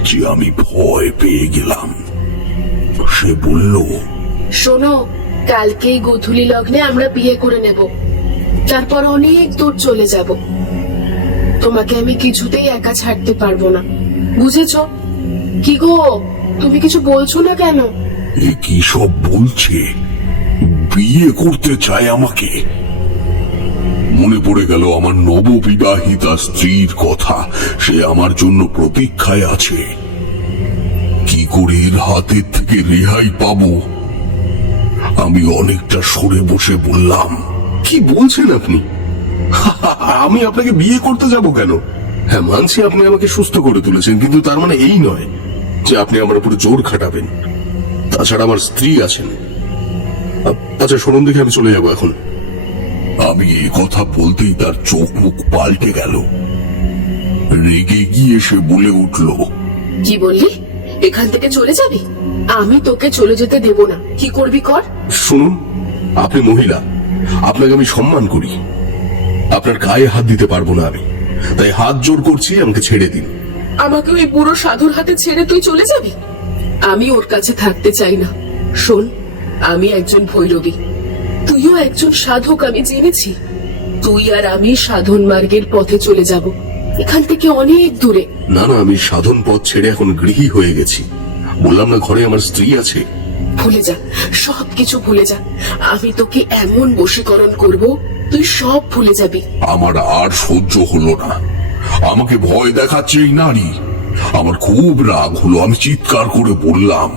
যে আমি ভয় পেয়ে গেলাম। সে বলল, শোনো, কালকেই গোধূলি লগ্নে আমরা বিয়ে করে নেব, তারপর অনেক দূর চলে যাব। তোমাকে আমি কিছুতেই একা ছাড়তে পারবো না, বুঝেছো? কি গো, তুমি কিছু বলছো না কেন? এ কি সব বলছে? বিয়ে করতে চায় আমাকে? মনে পড়ে গেল আমার নববিবাহিতা স্ত্রীর কথা। সে আমার জন্য প্রতীক্ষায় আছে। কি করে এর হাতের থেকে রেহাই পাবো? আমি অনেকটা সরে বসে বললাম, কি বলছেন আপনি? আমি আপনাকে বিয়ে করতে যাব কেন? হ্যাঁ, মানছি আপনি আমাকে সুস্থ করে তুলেছেন, কিন্তু তার মানে এই নয় যে আপনি আমার উপরে জোর খাটাবেন। তাছাড়া আমার স্ত্রী আছেন। আচ্ছা শুনুন, দেখে আমি চলে যাবো এখন। আমি এ কথা বলতেই তার চোখ মুখ পাল্টে গেল। রেগে গিয়ে সে বলে উঠল, কি বললি? এখান থেকে চলে যাবি? আমি তোকে চলে যেতে দেব না। কি করবি কর। শুনুন, আপনি মহিলা, আপনাকে আমি সম্মান করি। আপনার গায়ে হাত দিতে পারবো না আমি, তাই হাত জোর করছি, আমাকে ছেড়ে দিন। আমাকে ওই বুড়ো সাধুর হাতে ছেড়ে তুই চলে যাবি? আমি ওর কাছে থাকতে চাই না। শোন, আমি একজন ভৈরবী, তুইও একজন সাধক, আমি জেনেছি। তুই আর আমি সাধন মার্গের পথে চলে যাব, এখান থেকে অনেক দূরে। না না, আমি সাধন পথ ছেড়ে এখন গৃহী হয়ে গেছি। বললাম না, ঘরে আমার স্ত্রী আছে। ভুলে যা, সবকিছু ভুলে যা। আমি তোকে এমন বশীকরণ করব, তুই সব ভুলে যাবি। আমার আর সহ্য হলো না। আমাকে ভয় দেখাচ্ছে এই নারী। আমার খুব রাগ হলো। আমি চিৎকার করে বললাম,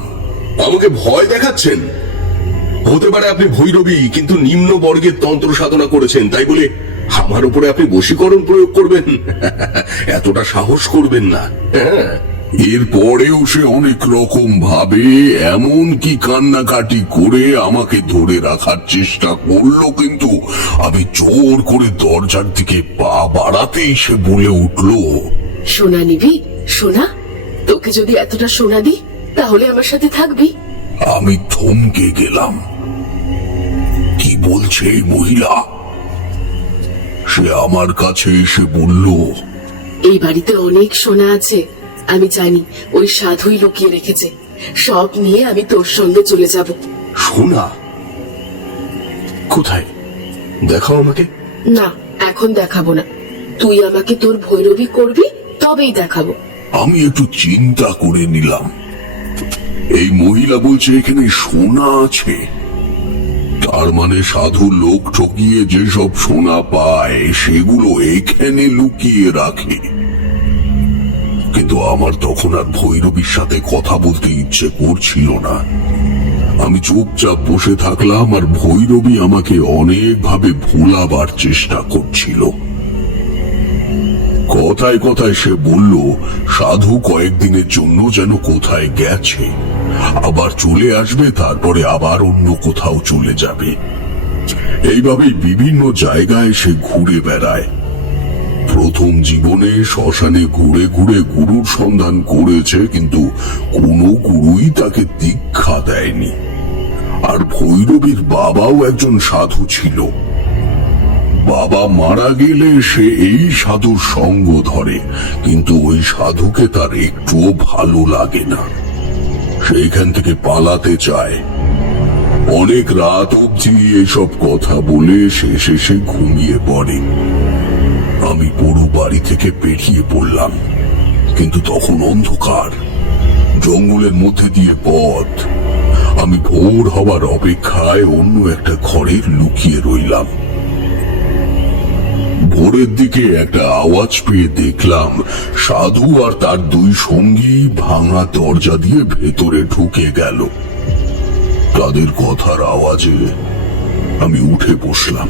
আমাকে ভয় দেখাচ্ছেন? হতে পারে আপনি ভৈরবী, কিন্তু নিম্ন বর্গের তন্ত্র সাধনা করেছেন, তাই বলে আমার উপরে আপনি বশীকরণ প্রয়োগ করবেন? এতটা সাহস করবেন না। হ্যাঁ, এরপরেও সে অনেক রকম ভাবে, এমন কি কান্নাকাটি করে আমাকে ধরে রাখার চেষ্টা করলো, কিন্তু আমি জোর করে দরজার দিকে পা বাড়াতেই সে বলে উঠল, সোনা নিবি? সোনা? তোকে যদি এতটা সোনা দিই তাহলে আমার সাথে থাকবি? আমি থমকে গেলাম। কি বলছে এই মহিলা? সে আমার কাছে এসে বলল, এই বাড়িতে অনেক সোনা আছে, আমি জানি ওই সাধুই লুকিয়ে রেখেছে। সব নিয়ে আমি তোর সঙ্গে চলে যাব। সোনা কোথায়? দেখাও আমাকে। না, এখন দেখাবো না। তুই আমাকে তোর ভৈরবী করবি, তবেই দেখাবো। আমি একটু চিন্তা করে নিলাম। এই মহিলা বলছে এখানে সোনা আছে, তার মানে সাধু লোক ঠকিয়ে যেসব সোনা পায় সেগুলো এখানে লুকিয়ে রাখে। কিন্তু আমার তখন আর ভৈরবীর সাথে কথা বলতে ইচ্ছে করছিল না। আমি চুপচাপ বসে থাকলাম, আর ভৈরবী আমাকে অনেকভাবে ভোলাবার চেষ্টা করছিল। কথায় কথায় সে বলল সাধু কয়েকদিনের জন্য যেন কোথায় গেছে, আবার চলে আসবে, তারপরে আবার অন্য কোথাও চলে যাবে। এইভাবেই বিভিন্ন জায়গায় সে ঘুরে বেড়ায়। প্রথম জীবনে শ্মশানে ঘুরে ঘুরে গুরুর সন্ধান করেছে, কিন্তু কোনো গুরুই তাকে দীক্ষা দেয়নি। আর ভৈরবীর বাবাও একজন সাধু ছিল। বাবা মারা গেলে সে এই সাধুর সঙ্গ ধরে, কিন্তু ওই সাধুকে তার একটুও ভালো লাগে না। সেইখান থেকে পালাতে চায়। অনেক রাত অবধি এসব কথা বলে শেষে সে ঘুমিয়ে পড়ে। আমি পুরো বাড়ি থেকে বেরিয়ে পড়লাম, কিন্তু তখন অন্ধকার, জঙ্গলের মধ্যে দিয়ে পথ। আমি ভোর হবার অপেক্ষায় অন্য একটা ঘরে লুকিয়ে রইলাম। ভোরের দিকে একটা আওয়াজ পেয়ে দেখলাম সাধু আর তার দুই সঙ্গী ভাঙা দরজা দিয়ে ভেতরে ঢুকে গেল। তাদের কথার আওয়াজে আমি উঠে বসলাম।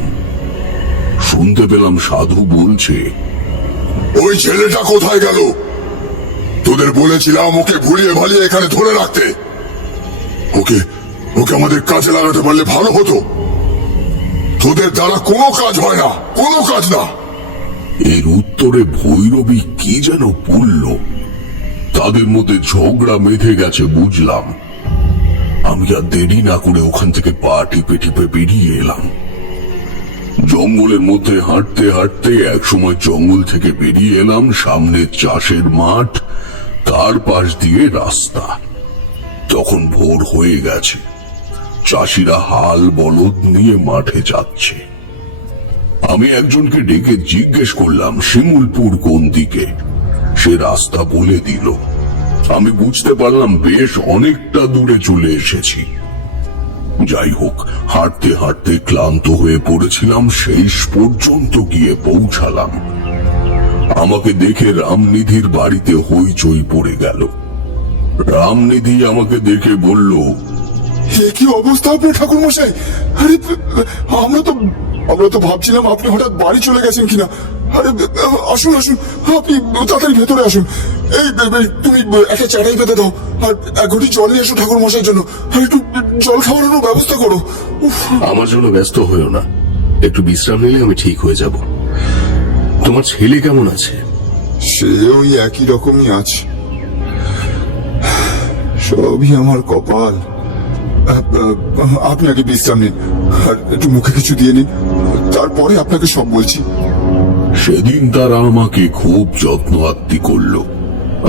শুনতে পেলাম সাধু বলছে, ওই ছেলেটা কোথায় গেল? তোদের বলেছিলাম ওকে ভুলিয়ে ভালিয়ে এখানে ধরে রাখতে। ওকে ওকে আমাদের কাজে লাগাতে পারলে ভালো হতো। তোদের দ্বারা কোনো কাজ হয় না, কোনো কাজ না। এর উত্তরে ভৈরবী কি যেন বলল। তাদের মধ্যে ঝগড়া বেঁধে গেছে বুঝলাম। আমি আর দেরি না করে ওখান থেকে পা টিপে টিপে বেরিয়ে এলাম। জঙ্গলের মধ্যে হাঁটতে হাঁটতে একসময় জঙ্গল থেকে বেরিয়ে এলাম সামনে চাষের মাঠ, তার পাশ দিয়ে রাস্তা। তখন ভোর হয়ে গেছে। চাষিরা হাল বলদ নিয়ে মাঠে যাচ্ছে। আমি একজনকে ডেকে জিজ্ঞেস করলাম শিমুলপুর কোন দিকে। সে রাস্তা বলে দিল। আমি বুঝতে পারলাম বেশ অনেকটা দূরে চলে এসেছি। যাই হোক, হাঁটতে হাঁটতে ক্লান্ত হয়ে পড়েছিলাম, শেষ পর্যন্ত গিয়ে পৌঁছালাম। আমাকে দেখে রামনিধির বাড়িতে হইচই পড়ে গেল। রামনিধি আমাকে দেখে বলল, এ কি অবস্থা আপনার ঠাকুর মশাই? আরে আমরা তো ভাবছিলাম আপনি হঠাৎ বাড়ি চলে গেছেন কিনা। আরে আসুন আসুন, আপনি তাড়াতাড়ি ভেতরে আসুন। এই তুমি একটা চাটাই পেতে দাও, আর এক ঘটি জল নিয়ে এসো ঠাকুর মশাইয়ের জন্য। আর একটু জল খাওয়ানোর ব্যবস্থা করো। আমার জন্য ব্যস্ত হয়েও না, একটু বিশ্রাম নিলে আমি ঠিক হয়ে যাব। তোমার ছেলে কেমন আছে? সে ওই একই রকমই আছে। সবই আমার কপাল। আপনি আগে বিশ্রাম নিন, আর একটু মুখে কিছু দিয়ে নিন, তারপরে আপনাকে সব বলছি। সেদিন তারা আমাকে খুব যত্ন আত্তি করলো।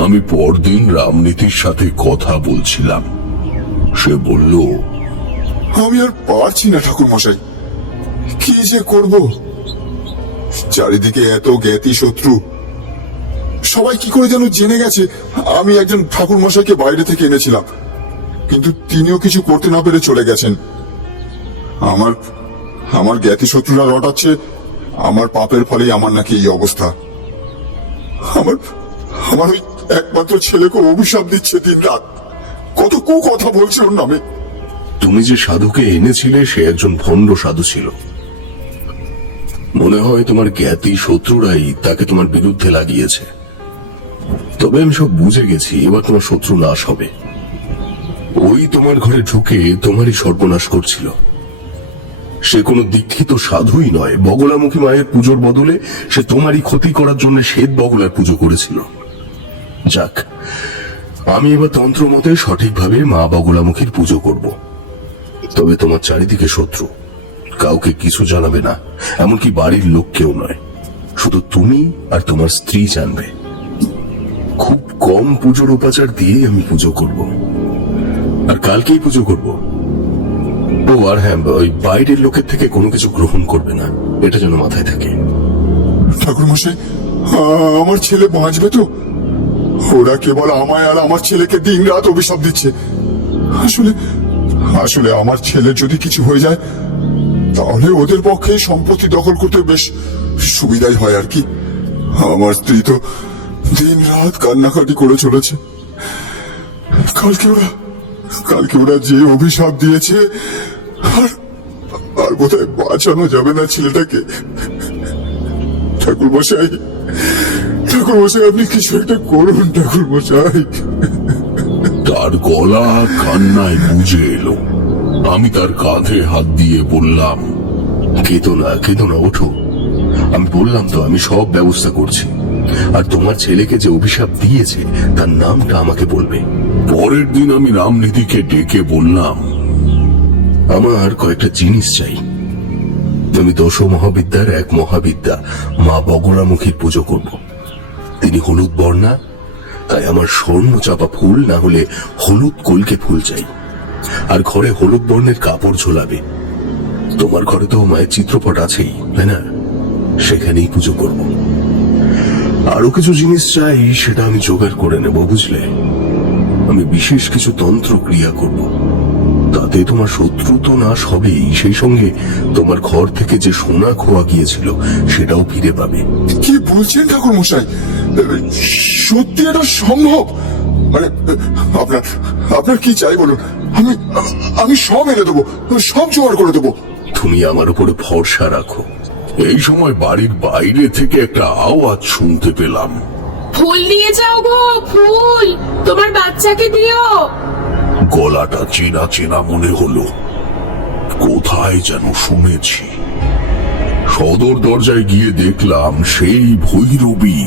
আমি পরদিন রামনীতির সাথে কথা বলছিলাম। সে বলল, আমি আর পারছি না ঠাকুর মশাই, কি যে করব। চারিদিকে এত জ্ঞাতি শত্রু, সবাই কি করে যেন জেনে গেছে আমি একজন ঠাকুর মশাইকে বাইরে থেকে এনেছিলাম, কিন্তু তিনিও কিছু করতে না পেরে চলে গেছেন। আমার জ্ঞাতি শত্রুরা রটাচ্ছে আমার পাপের ফলেই আমার নাকি এই অবস্থা। আমার ওই একমাত্র ছেলেকে অভিশাপ দিচ্ছে দিন রাত, কত কথা বলছে ওর নামে। তুমি যে সাধুকে এনেছিলে সে একজন ভণ্ড সাধু ছিল। মনে হয় তোমার জ্ঞাতি শত্রুরাই তাকে তোমার বিরুদ্ধে লাগিয়েছে। তবে আমি সব বুঝে গেছি, এবার তোমার শত্রু নাশ হবে। ওই তোমার ঘরে ঢুকে তোমারই সর্বনাশ করছিল। সে কোনো দীক্ষিত সাধুই নয়, বগলামুখী মায়ের পুজোর বদলে সে তোমারই ক্ষতি করার জন্য শ্বেত বগলার পুজো করেছিল। যাক, আমি এবার তন্ত্র মতে সঠিকভাবে মা বগলামুখীর পুজো করব। তবে তোমার চারিদিকে শত্রু, কাউকে কিছু জানাবে না, এমনকি বাড়ির লোক কেউ নয়। শুধু তুমি আর তোমার স্ত্রী জানবে। খুব কম পুজোর উপাচার দিয়ে আমি পুজো করব, আর কালকেই পুজো করব। ও আর হ্যাঁ, ওই বাইরের লোকের থেকে কোনো কিছু গ্রহণ করবে না, এটা যেন মাথায় থাকে। ঠাকুরমশাই, আমার ছেলে বাঁচবে তো? ওরা কেবল আমায় আর আমার ছেলেকে দিন রাত অভিশাপ দিচ্ছে। আসলে আসলে আমার ছেলের যদি কিছু হয়ে যায়, তাহলে ওদের পক্ষে সম্পত্তি দখল করতে বেশ সুবিধাই হয় আর কি। আমার স্ত্রী তো দিন রাত কান্নাকাটি করে চলেছে। কালকে ওরা যে অভিশাপ দিয়েছে, আর আর বোধহয় বাঁচানো যাবে না ছেলেটাকে। ঠাকুরমশাই, আপনি কিছু একটা করুন ঠাকুরমশাই। তার গলা কান্নায় বুঝে এলো। আমি তার কাঁধে হাত দিয়ে বললাম, কেঁদো না, ওঠো। আমি বললাম তো, আমি সব ব্যবস্থা করছি। আর তোমার ছেলেকে যে অভিশাপ দিয়েছে তার নামটা আমাকে বলবে। পরের দিন আমি রামনিধিকে ডেকে বললাম, আমার কয়েকটা জিনিস চাই। আমি 10 মহাবিদ্যার এক মহাবিদ্যা মা বগলামুখীর পুজো করব। তিনি হলুদ বর্ণা, তাই আমার স্বর্ণ চাপা ফুল না হলে হলুদ কলকে ফুল চাই। আর ঘরে হলুদ বর্ণের কাপড় ঝোলাবে। তোমার ঘরে তো মায়ের চিত্রপট আছেই, তাই না? সেখানেই পুজো করব। আরো কিছু জিনিস চাই, সেটা আমি জোগাড় করে নেব, বুঝলে? আমি বিশেষ কিছু তন্ত্র ক্রিয়া করব। তাতে তোমার শত্রু তো নাশ হবেই, সেই সঙ্গে তোমার ঘর থেকে যে সোনা খোয়া গিয়েছিল সেটাও ফিরে পাবে। কি বলছেন ঠাকুরমশাই? সত্যি এটা সম্ভব? মানে আপনার কি চাই বলুন, আমি সব এনে দেবো, সব জোগাড় করে দেবো। তুমি আমার উপরে ভরসা রাখো। এই সময় বাড়ির বাইরে থেকে একটা আওয়াজ শুনতে পেলাম। ফুল নিয়ে যাও গো, ফুল তোমার বাচ্চাকে দিও। গলাটা চেনা চেনা মনে হলো, কোথায় যেন শুনেছি। সদর দরজায় গিয়ে দেখলাম সেই ভৈরবী।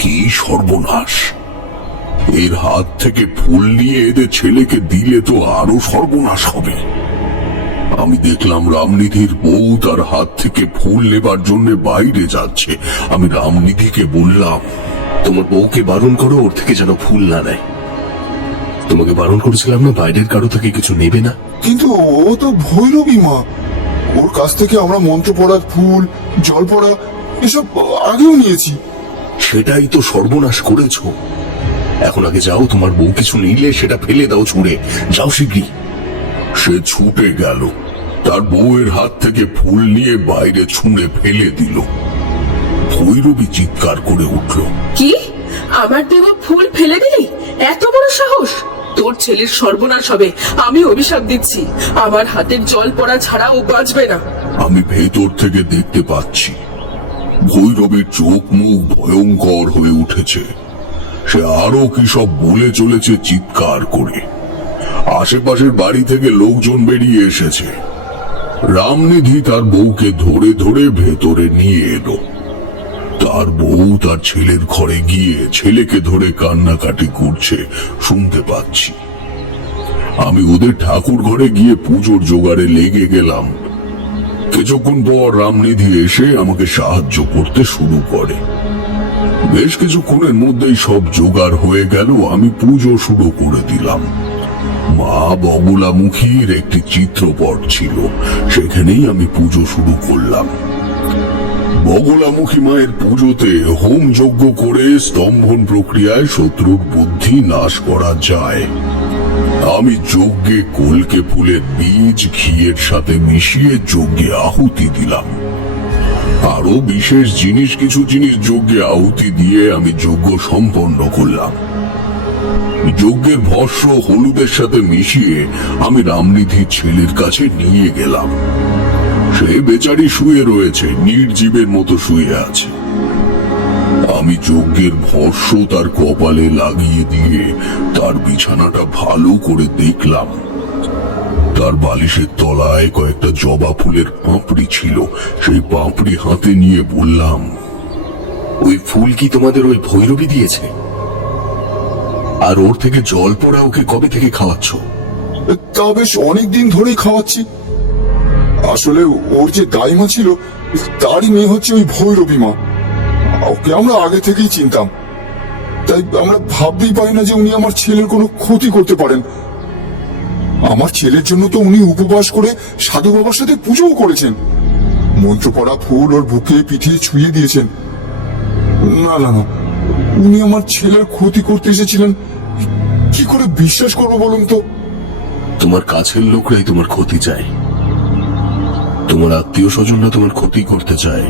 কি সর্বনাশ! এর হাত থেকে ফুল নিয়ে এদের ছেলেকে দিলে তো আরো সর্বনাশ হবে। আমি দেখলাম রামনিধির বউ তার হাত থেকে ফুল নেবার জন্য বাইরে যাচ্ছে। আমি রামনিধিকে বললাম, তোমার বউকে বারণ করো ওর থেকে যেন ফুল না নেয়। তোমাকে বারণ করেছিলাম না বাইরের কারো থেকে কিছু নেবে না? কিন্তু ও তো ভৈরবী মা, ওর কাছ থেকে আমরা মন্ত্র পড়া, ফুল, জল পড়া এসব আগেও নিয়েছি। সেটাই তো সর্বনাশ করেছো। এখন আগে যাও, তোমার বউ কিছু নিলে সেটা ফেলে দাও ছুঁড়ে। যাও শিগগিরি। সে ছুটে গেল, তার বউয়ের হাত থেকে ফুল নিয়ে বাইরে ছুঁড়ে ফেলে দিল। ভৈরবী চিৎকার করে উঠল, কি আমার দেওয়া ফুল ফেলে দিলি? এত বড় সাহস! তোর ছেলের সর্বনাশ হবে, আমি অভিশাপ দিচ্ছি। আমার হাতের জল পড়া ছাড়া ও বাঁচবে না। আমি ভেতর থেকে দেখতে পাচ্ছি ভৈরবীর চোখ মুখ ভয়ঙ্কর হয়ে উঠেছে। সে আরো কি সব বলে চলেছে চিৎকার করে। আশেপাশের বাড়ি থেকে লোকজন বেরিয়ে এসেছে। রামনিধি তার বউকে ধরে ধরে ভেতরে নিয়ে এলো। তার বউ তার ছেলের ঘরে গিয়ে ছেলেকে ধরে কান্নাকাটি করছে শুনতে পাচ্ছি। আমি ওদের ঠাকুর ঘরে গিয়ে পুজোর জোগাড়ে লেগে গেলাম। কিছুক্ষণ পর রামনিধি এসে আমাকে সাহায্য করতে শুরু করে। বেশ কিছুক্ষণের মধ্যেই সব জোগাড় হয়ে গেল। আমি পুজো শুরু করে দিলাম। মা বগলামুখীর একটি চিত্রপট ছিল, সেখানেই আমি পুজো শুরু করলাম। বগলামুখী মায়ের পুজোতে হোম যজ্ঞ করে স্তম্ভন প্রক্রিয়ায় শত্রুর বুদ্ধি নাশ করা যায়। আমি যজ্ঞে কলকে ফুলের বীজ ঘিয়ের সাথে মিশিয়ে যজ্ঞে আহুতি দিলাম। আরো বিশেষ কিছু জিনিস যজ্ঞে আহুতি দিয়ে আমি যজ্ঞ সম্পন্ন করলাম। যজ্ঞের ভস্ম হলুদের সাথে মিশিয়ে আমি রামনিধির ছেলের কাছে নিয়ে গেলাম। সে বেচারি শুয়ে রয়েছে, নির্জীবের মতো শুয়ে আছে। আমি যজ্ঞের ভস্ম তার কপালে লাগিয়ে দিয়ে তার বিছানাটা ভালো করে দেখলাম। তার বালিশের তলায় কয়েকটা জবা ফুলের পাপড়ি ছিল। সেই পাপড়ি হাতে নিয়ে বললাম, ওই ফুল কি তোমাদের ওই ভৈরবী দিয়েছে? আর ওর থেকে জল পড়া ওকে কবে থেকে খাওয়াচ্ছ? তা বেশ অনেকদিন ধরেই খাওয়াচ্ছি। আসলে ওর যে দাইমা ছিল তারই মেয়ে হচ্ছে ওই ভৈরবী মা। ওকে আমরা আগে থেকেই চিনতাম, তাই আমরা ভাবতেই পারি না যে উনি আমার ছেলের কোনো ক্ষতি করতে পারেন। আমার ছেলের জন্য তো উনি উপবাস করে সাধু বাবার সাথে পুজোও করেছেন, মন্ত্র পড়া ফুল ওর বুকে পিঠে ছুঁয়ে দিয়েছেন। না না না, উনি আমার ছেলের ক্ষতি করতে এসেছিলেন কি করে বিশ্বাস করবো বলুন তো? তোমার কাছের লোকরাই তোমার ক্ষতি চায়, তোমার আত্মীয় স্বজনরা তোমার ক্ষতি করতে চায়।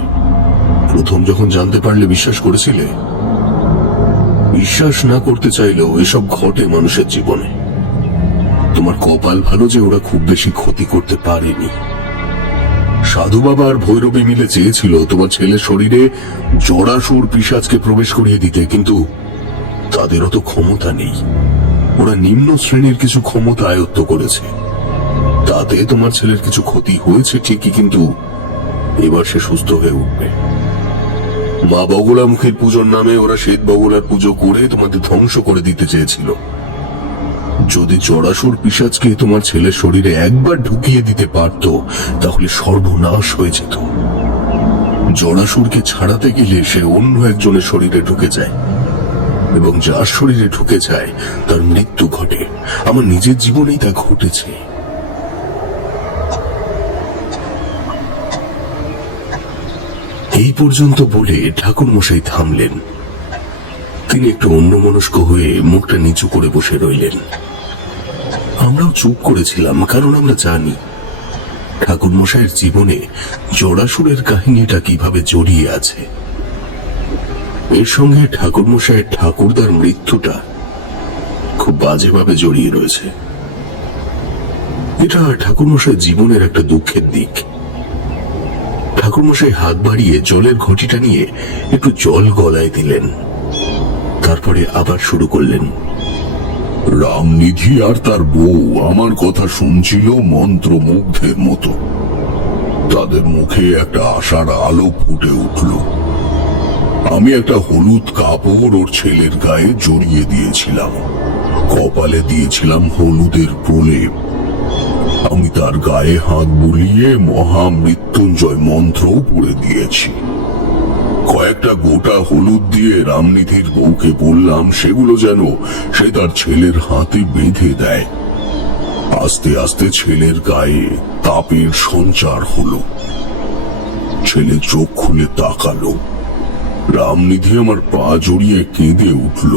প্রথম যখন জানতে পারলে বিশ্বাস করেছিলে? বিশ্বাস না করতে চাইলেও এসব ঘটে মানুষের জীবনে। তোমার কপাল ভালো যে ওরা খুব বেশি ক্ষতি করতে পারেনি। সাধু বাবা আর ভৈরবী মিলে চেয়েছিল তোমার ছেলের শরীরে জড়াসুর পিশাচকে প্রবেশ করিয়ে দিতে, কিন্তু তাদের অত ক্ষমতা নেই। ওরা নিম্ন শ্রেণীর কিছু ক্ষমতা আয়ত্ত করেছে। তাতে তোমার ছেলের কিছু ক্ষতি হয়েছে ঠিকই, কিন্তু এবার সে সুস্থ হয়ে উঠবে। মা বগলামুখীর পুজোর নামে ওরা শ্বেত বগলার পুজো করে তোমাদের ধ্বংস করে দিতে চেয়েছিল। যদি জড়াসুর পিশাচকে তোমার ছেলের শরীরে একবার ঢুকিয়ে দিতে পারত, তাহলে সর্বনাশ হয়ে যেত। জড়াসুরকে ছাড়াতে গেলে সে অন্য একজনের শরীরে ঢুকে যায়, এবং যার শরীরে ঢুকে যায় তার মৃত্যু ঘটে। আমার নিজের জীবনেই তা ঘটেছে। এই পর্যন্ত বলে ঠাকুর মশাই থামলেন। তিনি একটু অন্যমনস্ক হয়ে মুখটা নিচু করে বসে রইলেন। আমরাও চুপ করেছিলাম, কারণ আমরা জানি ঠাকুর মশাইয়ের জীবনে জড়াসুরের কাহিনীটা কিভাবে জড়িয়ে আছে। এর সঙ্গে ঠাকুর মশাইয়ের ঠাকুরদার মৃত্যুটা খুব বাজেভাবে জড়িয়ে রয়েছে। এটা ঠাকুর মশাইয়ের জীবনের একটা দুঃখের দিক। ঠাকুর মশাই হাত বাড়িয়ে জলের ঘটিটা নিয়ে একটু জল গলায় দিলেন, তারপরে আবার শুরু করলেন। রামনিধি আর তার বউ আমার কথা শুনছিল মন্ত্রমুগ্ধের মতো। তাদের মুখে একটা আশার আলো ফুটে উঠল। আমি একটা হলুদ কাপড় ওর ছেলের গায়ে জড়িয়ে দিয়েছিলাম, কপালে দিয়েছিলাম হলুদের প্রলেপ। আমি তার গায়ে হাত বুলিয়ে মহামৃত্যুঞ্জয় মন্ত্রও পড়ে দিয়েছি। কয়েকটা গোটা হলুদ দিয়ে রামনিধির বউকে বললাম সেগুলো যেন সে তার ছেলের হাতে বেঁধে দেয়। আস্তে আস্তে ছেলের গায়ে তাপের সঞ্চার হলো। ছেলে চোখ খুলে তাকালো। রামনিধি আমার পা জড়িয়ে কেঁদে উঠল।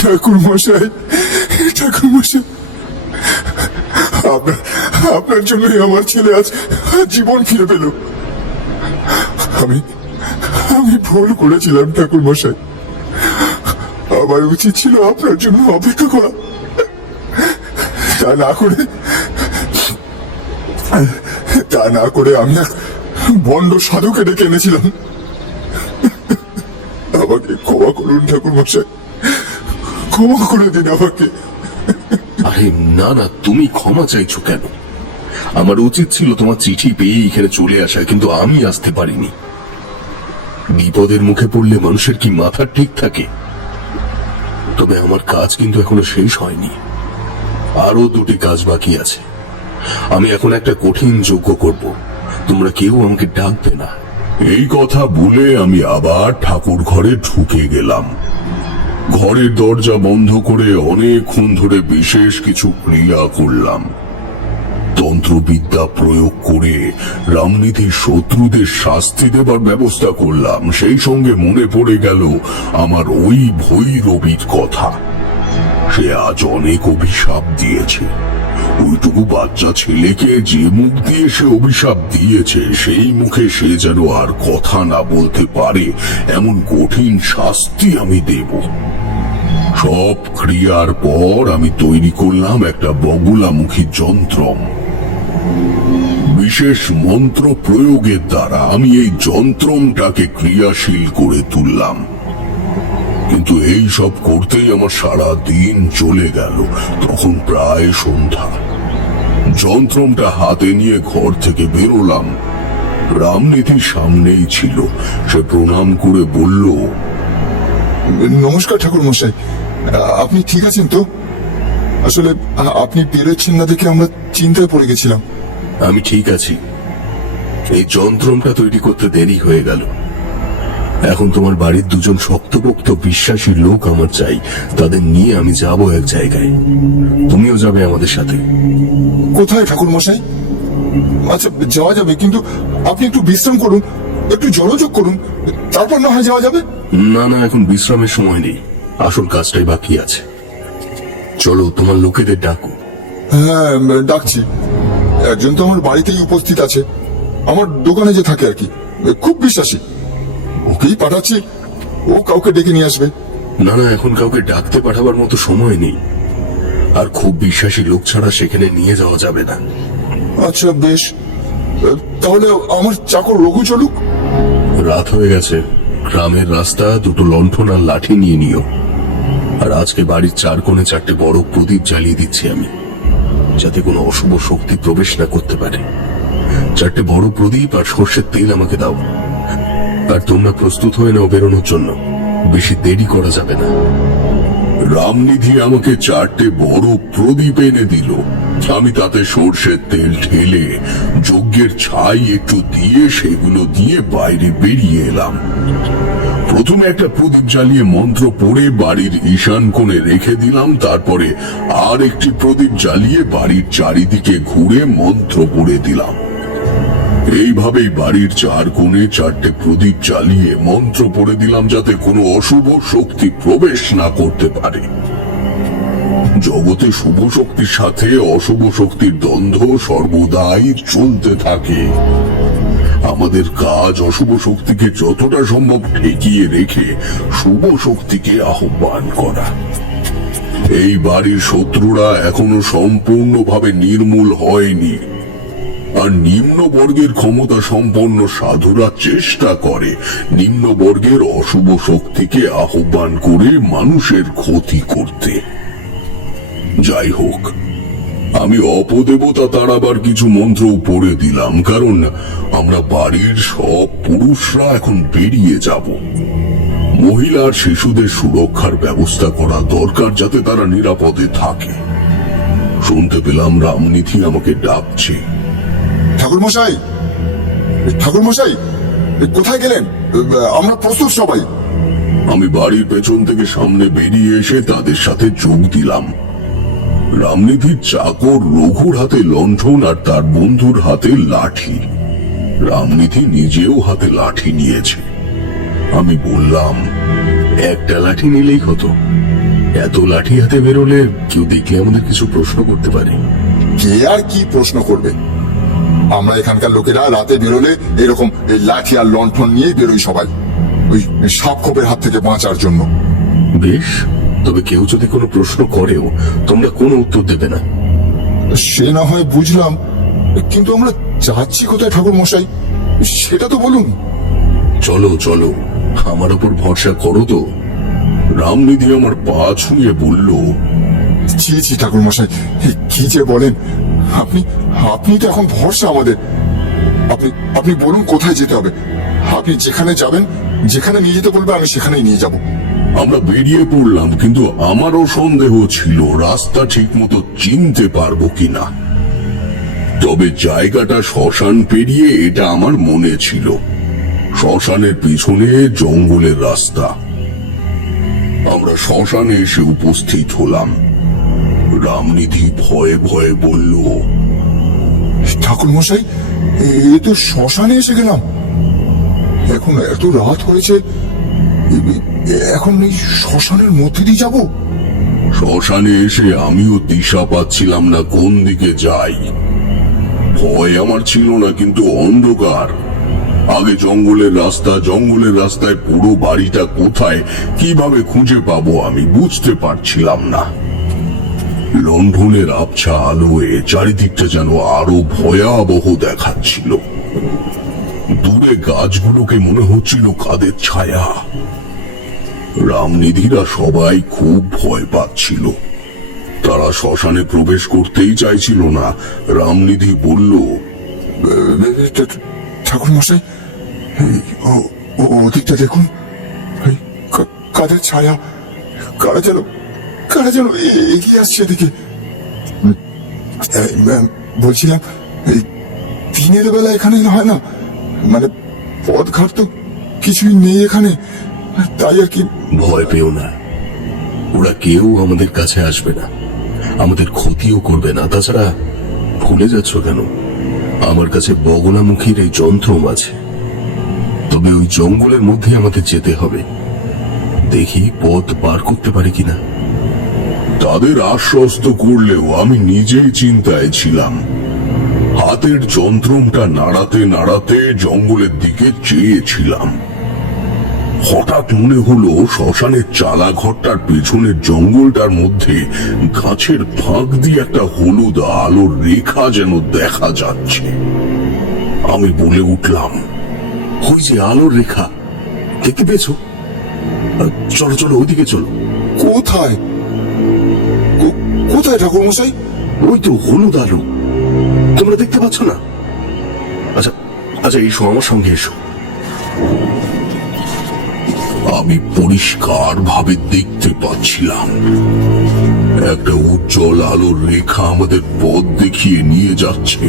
ঠাকুর মশাই, ঠাকুর মশাই, আপনার জন্যই আমার ছেলে আজ জীবন ফিরে পেল। আমি ভুল করেছিলাম ঠাকুর মশাই। আমার উচিত ছিল আপনার জন্য অপেক্ষা করা। তা না করে আমি এক বন্ড সাধুকে ডেকে এনেছিলাম। আমাকে ক্ষমা করুন ঠাকুর মশাই, ক্ষমা করে দিন আমাকে। আরে না না, তুমি ক্ষমা চাইছো কেন? আমার উচিত ছিল তোমার চিঠি পেয়ে এখানে চলে আসা, কিন্তু আমি আসতে পারিনি। বিপদের মুখে পড়লে মানুষের কি মাথা ঠিক থাকে? তবে আমার কাজ কিন্তু এখনো শেষ হয়নি। আরো দুটি কাজ বাকি আছে। আমি এখন একটা কঠিন যজ্ঞ করব। তোমরা কেউ আমাকে ডাকবে না। এই কথা বলে আমি আবার ঠাকুর ঘরে ঢুকে গেলাম। ঘরের দরজা বন্ধ করে অনেকক্ষণ ধরে বিশেষ কিছু ক্রিয়া করলাম। তন্ত্রবিদ্যা প্রয়োগ করে রামনিধির শত্রুদের শাস্তি দেবার ব্যবস্থা করলাম। সেই সঙ্গে মনে পড়ে গেল আমার ওই ভৈরবীর কথা। সে আজ অনেক অভিশাপ দিয়েছে। ওইটুকু বাচ্চা ছেলেকে যে মুখ দিয়ে সে অভিশাপ দিয়েছে, সেই মুখে সে যেন আর কথা না বলতে পারে এমন কঠিন শাস্তি আমি দেব। সব ক্রিয়ার পর আমি তৈরি করলাম একটা বগলামুখী যন্ত্রম। বিশেষ মন্ত্র প্রয়োগের দ্বারা আমি এই যন্ত্রমটাকে ক্রিয়াশীল করে তুললাম। কিন্তু এই সব করতেই আমার সারা দিন চলে গেল। তখন প্রায় সন্ধ্যা। যন্ত্রমটা হাতে নিয়ে ঘর থেকে বেরোলাম। রামনিধি সামনেই ছিল। সে প্রণাম করে বলল, নমস্কার ঠাকুর মশাই, আপনি ঠিক আছেন তো? আসলে আপনি বেরোচ্ছেন না দেখে আমরা চিন্তায় পড়ে গেছিলাম। আমি ঠিক আছি। এই যন্ত্রটা তৈরি করতে দেরি হয়ে গেল। এখন তোমার বাড়ির দুজন শক্তপোক্ত বিশ্বাসী লোক আমার চাই। তাদের নিয়ে আমি যাব এক জায়গায়। তুমিও যাবে আমাদের সাথে। কোথায় ঠাকুর মশাই? আচ্ছা, যাওয়া যাবে, কিন্তু আপনি একটু বিশ্রাম করুন, একটু জলযোগ করুন, তারপর না হয় যাওয়া যাবে। না না, এখন বিশ্রামের সময় নেই। আসল কাজটাই বাকি আছে। চলো, তোমার লোকেদের ডাকো। হ্যাঁ, ডাকছি। একজন তো আমার বাড়িতেই উপস্থিত আছে, আমার দোকানে যে থাকে আর কি, খুব বিশ্বাসী। ওকেই পাঠাচ্ছি, ও কাউকে ডেকে নিয়ে আসবে। না না, এখন কাউকে ডাকতে পাঠাবার মতো সময় নেই। আর খুব বিশ্বাসী লোক ছাড়া সেখানে নিয়ে যাওয়া যাবে না। আচ্ছা বেশ, তাহলে আমার চাকর রঘু চলুক। রাত হয়ে গেছে। গ্রামের রাস্তা, দুটো লণ্ঠন আর লাঠি নিয়ে নিও। আর আজকে বাড়ির চার কোণে 4টে বড় প্রদীপ জ্বালিয়ে দিচ্ছি আমি, যাতে কোনো অশুভ শক্তি প্রবেশ না করতে পারে। 4টে বড় প্রদীপ আর সর্ষের তেল আমাকে দাও। আর তোমরা প্রস্তুত হয়ে নাও বেরোনোর জন্য। বেশি দেরি করা যাবে না। রামনিধি আমাকে 4টে বড় প্রদীপ এনে দিল। আমি তাতে সর্ষের তেল ঢেলে যজ্ঞের ছাই একটু দিয়ে সেগুলো দিয়ে বাইরে বেরিয়ে এলাম। প্রথমে একটা প্রদীপ জ্বালিয়ে মন্ত্র পড়ে বাড়ির ঈশান কোণে রেখে দিলাম। তারপরে আর একটি প্রদীপ জ্বালিয়ে বাড়ির চারিদিকে ঘুরে মন্ত্র পড়ে দিলাম। এইভাবেই বাড়ির 4 কোণে 4টে প্রদীপ জ্বালিয়ে মন্ত্র পড়ে দিলাম, যাতে কোনো অশুভ শক্তি প্রবেশ না করতে পারে। জগতে শুভ শক্তির সাথে অশুভ শক্তির দ্বন্দ্ব সর্বদাই চলতে থাকে। আমাদের কাজ অশুভ শক্তিকে যতটা সম্ভব ঠেকিয়ে রেখে শুভ শক্তিকে আহ্বান করা। এই বাড়ির শত্রুরা এখনো সম্পূর্ণভাবে নির্মূল হয়নি। আর নিম্ন বর্গের ক্ষমতা সম্পন্ন সাধুরা চেষ্টা করে নিম্ন বর্গের অশুভ শক্তিকে আহ্বান করে মানুষের ক্ষতি করতে। যাই হোক, আমি অপদেবতা তাড়াবার কিছু মন্ত্রও পড়ে দিলাম, কারণ আমরা বাড়ির সব পুরুষরা এখন বেরিয়ে যাব। মহিলা আর শিশুদের সুরক্ষার ব্যবস্থা করা দরকার, যাতে তারা নিরাপদে থাকে। শুনতে পেলাম রামনিধি আমাকে ডাকছে। ঠাকুর মশাই, ঠাকুর মশাই, কোথায় গেলেন? আমরা প্রস্তুত সবাই। আমি বাড়ির পেছন থেকে সামনে বেরিয়ে এসে তাদের সাথে যোগ দিলাম। রামনিধির চাকর রঘুর হাতে লণ্ঠন আর তার বন্ধুর হাতে লাঠি। রামনিধি নিজেও হাতে লাঠি নিয়েছে। আমি বললাম, একটা লাঠি নিলেই হতো। এত লাঠি হাতে বেরোলে কেউ দেখলে আমাদের কিছু প্রশ্ন করতে পারে। কে আর কি প্রশ্ন করবে? আমরা এখানকার লোকেরা রাতে বেরোলে এরকম এই লাঠি আর লণ্ঠন নিয়েই বেরোই সবাই, ওই সাপ খোপের হাত থেকে বাঁচার জন্য। বেশ, তবে কেউ যদি কোনো প্রশ্ন করেও তোমরা কোনো উত্তর দেবে না। সে না হয় বুঝলাম, কিন্তু আমরা যাচ্ছি কোথায় ঠাকুর মশাই, সেটা তো বলুন। চলো চলো, আমার উপর ভরসা করো তো। রামনিধি আমার পা ছুঁয়ে বলল, ছি ছি ঠাকুর মশাই, কি যে বলেন আপনি। আপনি তো এখন ভরসা আমাদের। আপনি বলুন কোথায় যেতে হবে। আপনি যেখানে যাবেন, যেখানে নিয়ে যেতে বলবে আমি সেখানেই নিয়ে যাব। আমরা বেরিয়ে পড়লাম, কিন্তু আমারও সন্দেহ ছিল রাস্তা ঠিক মতো চিনতে পারবো কিনা। তবে জায়গাটা শ্মশান পেরিয়ে এটা আমার মনে ছিল। শ্মশানের পিছনে জঙ্গলের রাস্তা। আমরা শ্মশানে এসে উপস্থিত হলাম। রামনিধি ভয়ে ভয়ে বলল, ঠাকুর মশাই, এ তো শ্মশানে এসে গেলাম। এখন এত রাত হয়েছে, এখন এই শ্মশানের মধ্যে দিয়ে যাব? শ্মশানে এসে আমিও দিশা পাচ্ছিলাম না কোন দিকে যাই। ভয় আমার ছিল না, কিন্তু অন্ধকার। আগে জঙ্গলের রাস্তায় পুরো বাড়িটা কোথায় কিভাবে খুঁজে পাবো আমি বুঝতে পারছিলাম না। লণ্ঠনের আবছা আলোয় চারিদিকটা যেন আরো ভয়াবহ দেখাচ্ছিল। দূরে গাছগুলোকে মনে হচ্ছিল কাদের ছায়া। রামনিধিরা সবাই খুব ভয় পাচ্ছিল। তারা শ্মশানে প্রবেশ করতেই চাইছিল না। রামনিধি বলল, ঠাকুর মশাই, ওদিকটা দেখুন, এই কাদের ছায়া, কারা যেন এগিয়ে আসছে এদিকে। বলছিলাম, এই দিনের বেলা এখানে হয় না, মানে পথঘাট তো কিছুই নেই এখানে, তাই আর কি। ভয় পেও না, ওরা কেউ আমাদের কাছে আসবে না, আমাদের ক্ষতিও করবে না। তাছাড়া ভুলে যাচ্ছ কেন, আমার কাছে বগলামুখীর এই যন্ত্রম আছে। তবে ওই জঙ্গলের মধ্যে আমাদের যেতে হবে, দেখি পথ পার করতে পারি কিনা। তাদের আশ্বস্ত করলেও আমি নিজেই চিন্তায় ছিলাম। হাতের যন্ত্রটা নাড়াতে নাড়াতে জঙ্গলের দিকে চেয়েছিলাম। হঠাৎ মনে হলো শ্মশানের চালা ঘরটার পেছনের জঙ্গলটার মধ্যে গাছের ফাঁক দিয়ে একটা হলুদ আলোর রেখা যেন দেখা যাচ্ছে। আমি বলে উঠলাম, ওই যে আলোর রেখা, দেখতে পেয়েছো? চলো চলো, ওইদিকে চলো। কোথায় কোথায় ঠাকুর মশাই? ওই তো হলুদ আলো, তোমরা দেখতে পাচ্ছ না? আচ্ছা আচ্ছা, এসো আমার সঙ্গে এসো। আমি পরিষ্কার ভাবে দেখতে পাচ্ছিলাম একটা উজ্জ্বল আলোর রেখা আমাদের পথ দেখিয়ে নিয়ে যাচ্ছে।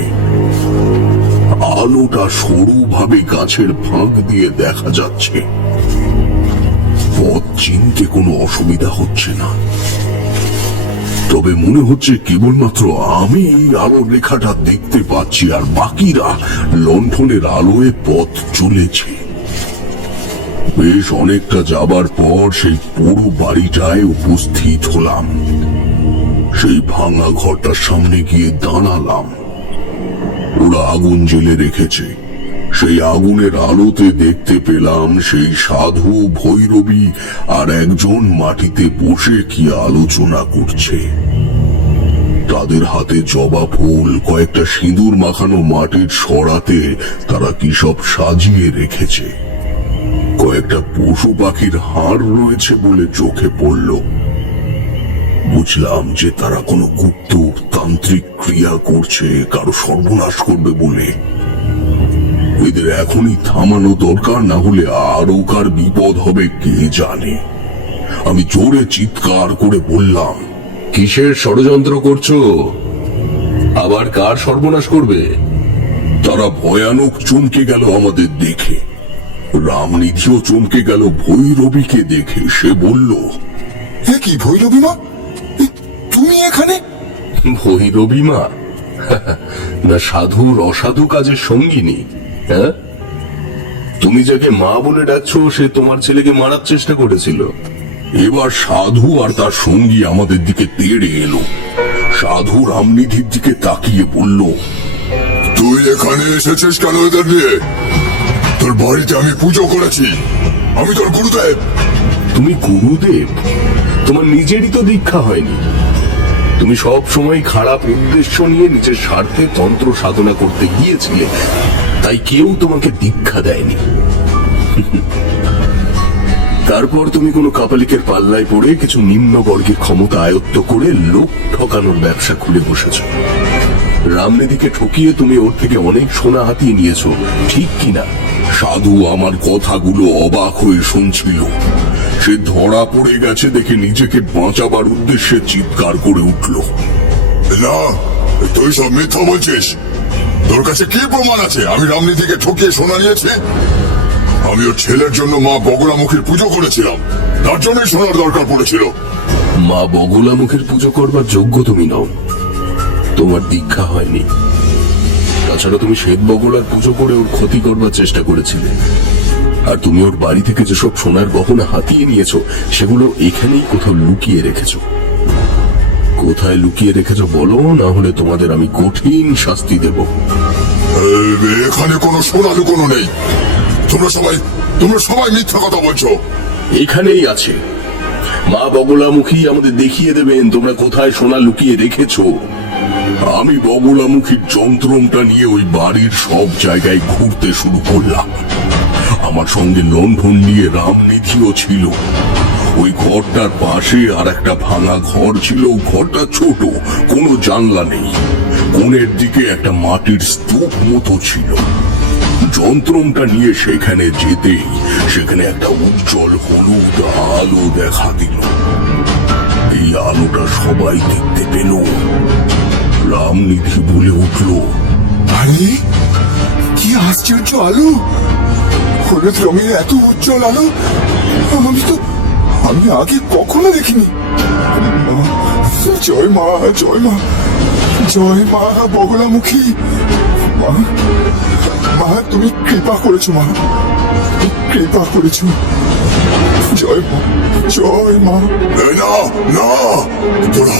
আলোটা সরুভাবে গাছের ফাঁক দিয়ে দেখা যাচ্ছে। পথ চিনতে কোনো অসুবিধা হচ্ছে না, তবে মনে হচ্ছে কেবলমাত্র আমি এই আলোর রেখাটা দেখতে পাচ্ছি, আর বাকিরা লণ্ঠনের আলোয় পথ চলেছে। বেশ অনেকটা যাবার পর সেই পুরো বাড়িটায় উপস্থিত হলাম। সেই ভাঙা ঘরটার সামনে গিয়ে দাঁড়ালাম। ওরা আগুন জ্বেলে রেখেছে। সেই আগুনের আলোতে দেখতে পেলাম সেই সাধু, ভৈরবী আর একজন মাটিতে বসে কি আলোচনা করছে। তাদের হাতে জবা ফুল, কয়েকটা সিঁদুর মাখানো মাটির সরাতে তারা কি সব সাজিয়ে রেখেছে। কয়েকটা পশু পাখির হাড় রয়েছে বলে চোখে পড়ল। বুঝলাম যে তারা কোনো গুপ্ত তান্ত্রিক ক্রিয়া করছে, কারো সর্বনাশ করবে বলে। এদের এখনই থামানো দরকার, না হলে আরো কার বিপদ হবে কে জানে। আমি জোরে চিৎকার করে বললাম, কিসের ষড়যন্ত্র করছো? আবার কার সর্বনাশ করবে? তারা ভয়ানক চমকে গেল আমাদের দেখে। রামনিধিও চমকে গেল ভৈরবীকে দেখে। সে বলল, এ কি ভৈরবী মা, তুমি এখানে? ভৈরবী মা না সাধুর অসাধু কাজের সঙ্গিনী? হ্যাঁ, তুমি যাকে মা বলে ডাকছো সে তোমার ছেলেকে মারার চেষ্টা করেছিল। এবার সাধু আর তার সঙ্গী আমাদের দিকে তেড়ে এলো। সাধু রামনিধির দিকে তাকিয়ে বলল, তুই এখানে এসেছিস কেন এদের নিয়ে? তোর বাড়িতে আমি পুজো করেছি, আমি তোর গুরুদেব। তুমি গুরুদেব? তোমার নিজেরই তো দীক্ষা হয়নি। তুমি সব সময় খারাপ উদ্দেশ্য নিয়ে নিজের স্বার্থে তন্ত্র সাধনা করতে গিয়েছিলে, তাই কেউ তোমাকে দীক্ষা দেয়নি। তারপর তুমি কোনো কাপালিকের পাল্লায় পড়ে কিছু নিম্ন বর্গের ক্ষমতা আয়ত্ত করে লোক ঠকানোর ব্যবসা খুলে বসেছ। রামনিধিকে ঠকিয়ে তুমি ওর থেকে অনেক সোনা হাতিয়ে নিয়েছো, ঠিক কিনা? সাধু আমার কথাগুলো অবাক হয়ে শুনছিল। সে ধরা পড়ে গেছে দেখে নিজেকে বাঁচাবার উদ্দেশ্যে চিৎকার করে উঠল, না, তুই সব মিথ্যা বলছিস। তোর কাছে কি প্রমাণ আছে আমি রামনিধিকে ঠকিয়ে সোনা নিয়েছি? আমি ওর ছেলের জন্য মা বগলামুখীর পুজো করেছিলাম, তার জন্যই সোনার দরকার পড়েছিল। মা বগলামুখীর পুজো করবার যোগ্য তুমি নও, তোমার দীক্ষা হয়নি। তাছাড়া তুমি শ্বেত বগলার পুজো করে ওর ক্ষতি করবার চেষ্টা করেছিলে। আর তুমি ওর বাড়ি থেকে যেসব সোনার গহনা হাতিয়ে নিয়েছো সেগুলো এখানেই কোথাও লুকিয়ে রেখেছো। কোথায় লুকিয়ে রেখেছো বলো, না হলে তোমাদের আমি কঠিন শাস্তি দেব। এখানে কোনো সোনা লুকোনো নেই। তোমরা সবাই মিথ্যা কথা বলছো। এখানেই আছে। মা বগলামুখী আমাদের দেখিয়ে দেবেন তোমরা কোথায় সোনা লুকিয়ে রেখেছো। আমি বগলামুখীর যন্ত্রটা নিয়ে ওই বাড়ির সব জায়গায় ঘুরতে শুরু করলাম। আমার সঙ্গে লণ্ঠন নিয়ে রামনিধিও ছিল। ওই ঘরটার পাশে আর একটা ভাঙা ঘর ছিল। ঘরটা ছোট, কোনো জানলা নেই। কোণের দিকে একটা মাটির স্তূপ মতো ছিল। যন্ত্রটা নিয়ে সেখানে যেতেই সেখানে একটা উজ্জ্বল হলুদ আলো দেখা দিল। এই আলোটা সবাই দেখতে পেল। রামনিধি বলে উঠল, আরে কি আশ্চর্য আলো! হলুদ রঙের এত উজ্জ্বল আলো আমি আগে কখনো দেখিনি। জয় মা, জয় মা, জয় মা বগলামুখী। মা, মা তুমি কৃপা করেছো, মা কৃপা করেছো। জয় মা, জয় মা। না না, তোরা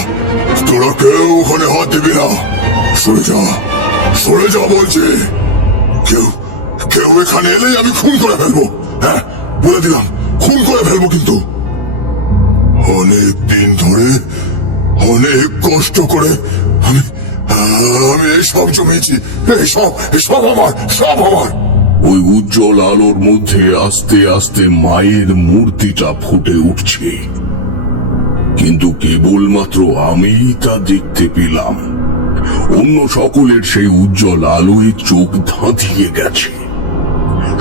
তোরা কেউ ওখানে হাত দিবি না। সরে যা, সরে যা বলছে। কেউ কেউ এখানে এলেই আমি খুন করে ফেলবো। হ্যাঁ, বলে দিলাম, খুন করে ফেলবো। কিন্তু অনেক দিন ধরে অনেক কষ্ট করে আমি আমি এসব জমেছি। এসব আমার, সব আমার। ওই উজ্জ্বল আলোর মধ্যে আস্তে আস্তে মায়ের মূর্তিটা ফুটে উঠছে, কিন্তু কেবলমাত্র আমিই তা দেখতে পেলাম। অন্য সকলের সেই উজ্জ্বল আলোয় চোখ ধাঁধিয়ে গেছে।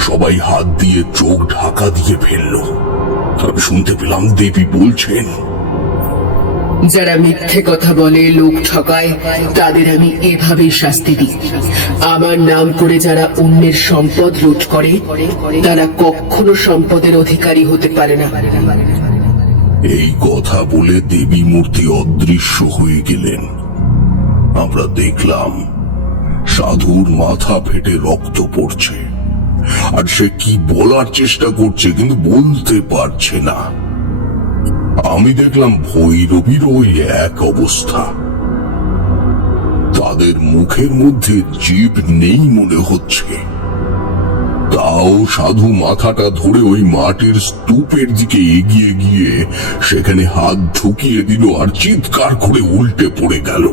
সবাই হাত দিয়ে চোখ ঢাকা দিয়ে ফেলল। আমি শুনতে পেলাম দেবী বলছেন, যারা মিথ্যে কথা বলে, লোক ঠকায়, তাদের আমি এভাবেই শাস্তি দিই। আমার নাম করে যারা অন্যের সম্পদ লুট করে, তারা কখনো সম্পদের অধিকারী হতে পারে না। এই কথা বলে দেবী মূর্তি অদৃশ্য হয়ে গেলেন। আমরা দেখলাম সাধুর মাথা ফেটে রক্ত পড়ছে, আর সে কি বলার চেষ্টা করছে কিন্তু বলতে পারছে না। আমি দেখলাম ভৈরবীর ওই এক অবস্থা। তাদের মুখের মধ্যে জিভ নেই মনে হচ্ছে। তাও সাধু মাথাটা ধরে ওই মাটির স্তূপের দিকে এগিয়ে গিয়ে সেখানে হাত ঢুকিয়ে দিল আর চিৎকার করে উল্টে পড়ে গেল।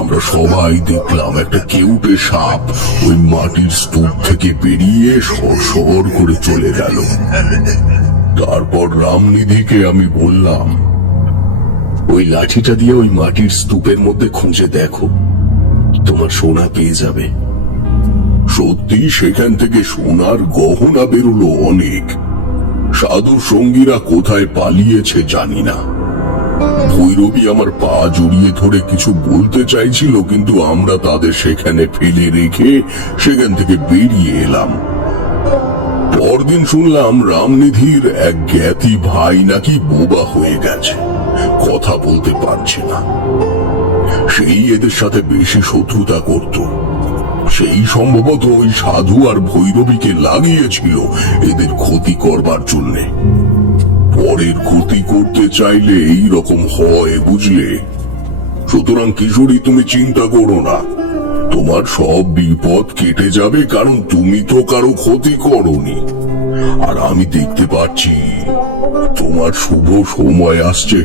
আমরা সবাই দেখলাম একটা কেউটে সাপ ওই মাটির স্তূপ থেকে বেরিয়ে সরসর করে চলে গেল। তারপর রামনিধিকে আমি বললাম, ওই লাঠিটা দিয়ে ওই মাটির স্তূপের মধ্যে খুঁজে দেখো, তোমার সোনা পেয়ে যাবে। সত্যি সেখান থেকে সোনার গহনা বেরোলো অনেক। সাধুর সঙ্গীরা কোথায় পালিয়েছে জানি না। ভৈরবী আমার পা জড়িয়ে ধরে কিছু বলতে চাইছিল, কিন্তু আমরা তাদের সেখানে ফেলে রেখে সেখান থেকে বেরিয়ে এলাম। পরদিন শুনলাম রামনিধির এক জ্ঞাতি ভাই নাকি বোবা হয়ে গেছে, কথা বলতে পারছে না। সেই এদের সাথে বেশি শত্রুতা করত। সেই সম্ভবত ওই সাধু আর ভৈরবীকে লাগিয়েছিল এদের ক্ষতি করবার জন্য। পরের ক্ষতি করতে চাইলে এই রকম হয়, বুঝলে? সুতরাং কিশোরী, তুমি চিন্তা করো না, তোমার সব বিপদ কেটে যাবে, কারণ তুমি তো কারো ক্ষতি করোনি। আর আমি দেখতে পাচ্ছি তোমার শুভ সময় আসছে।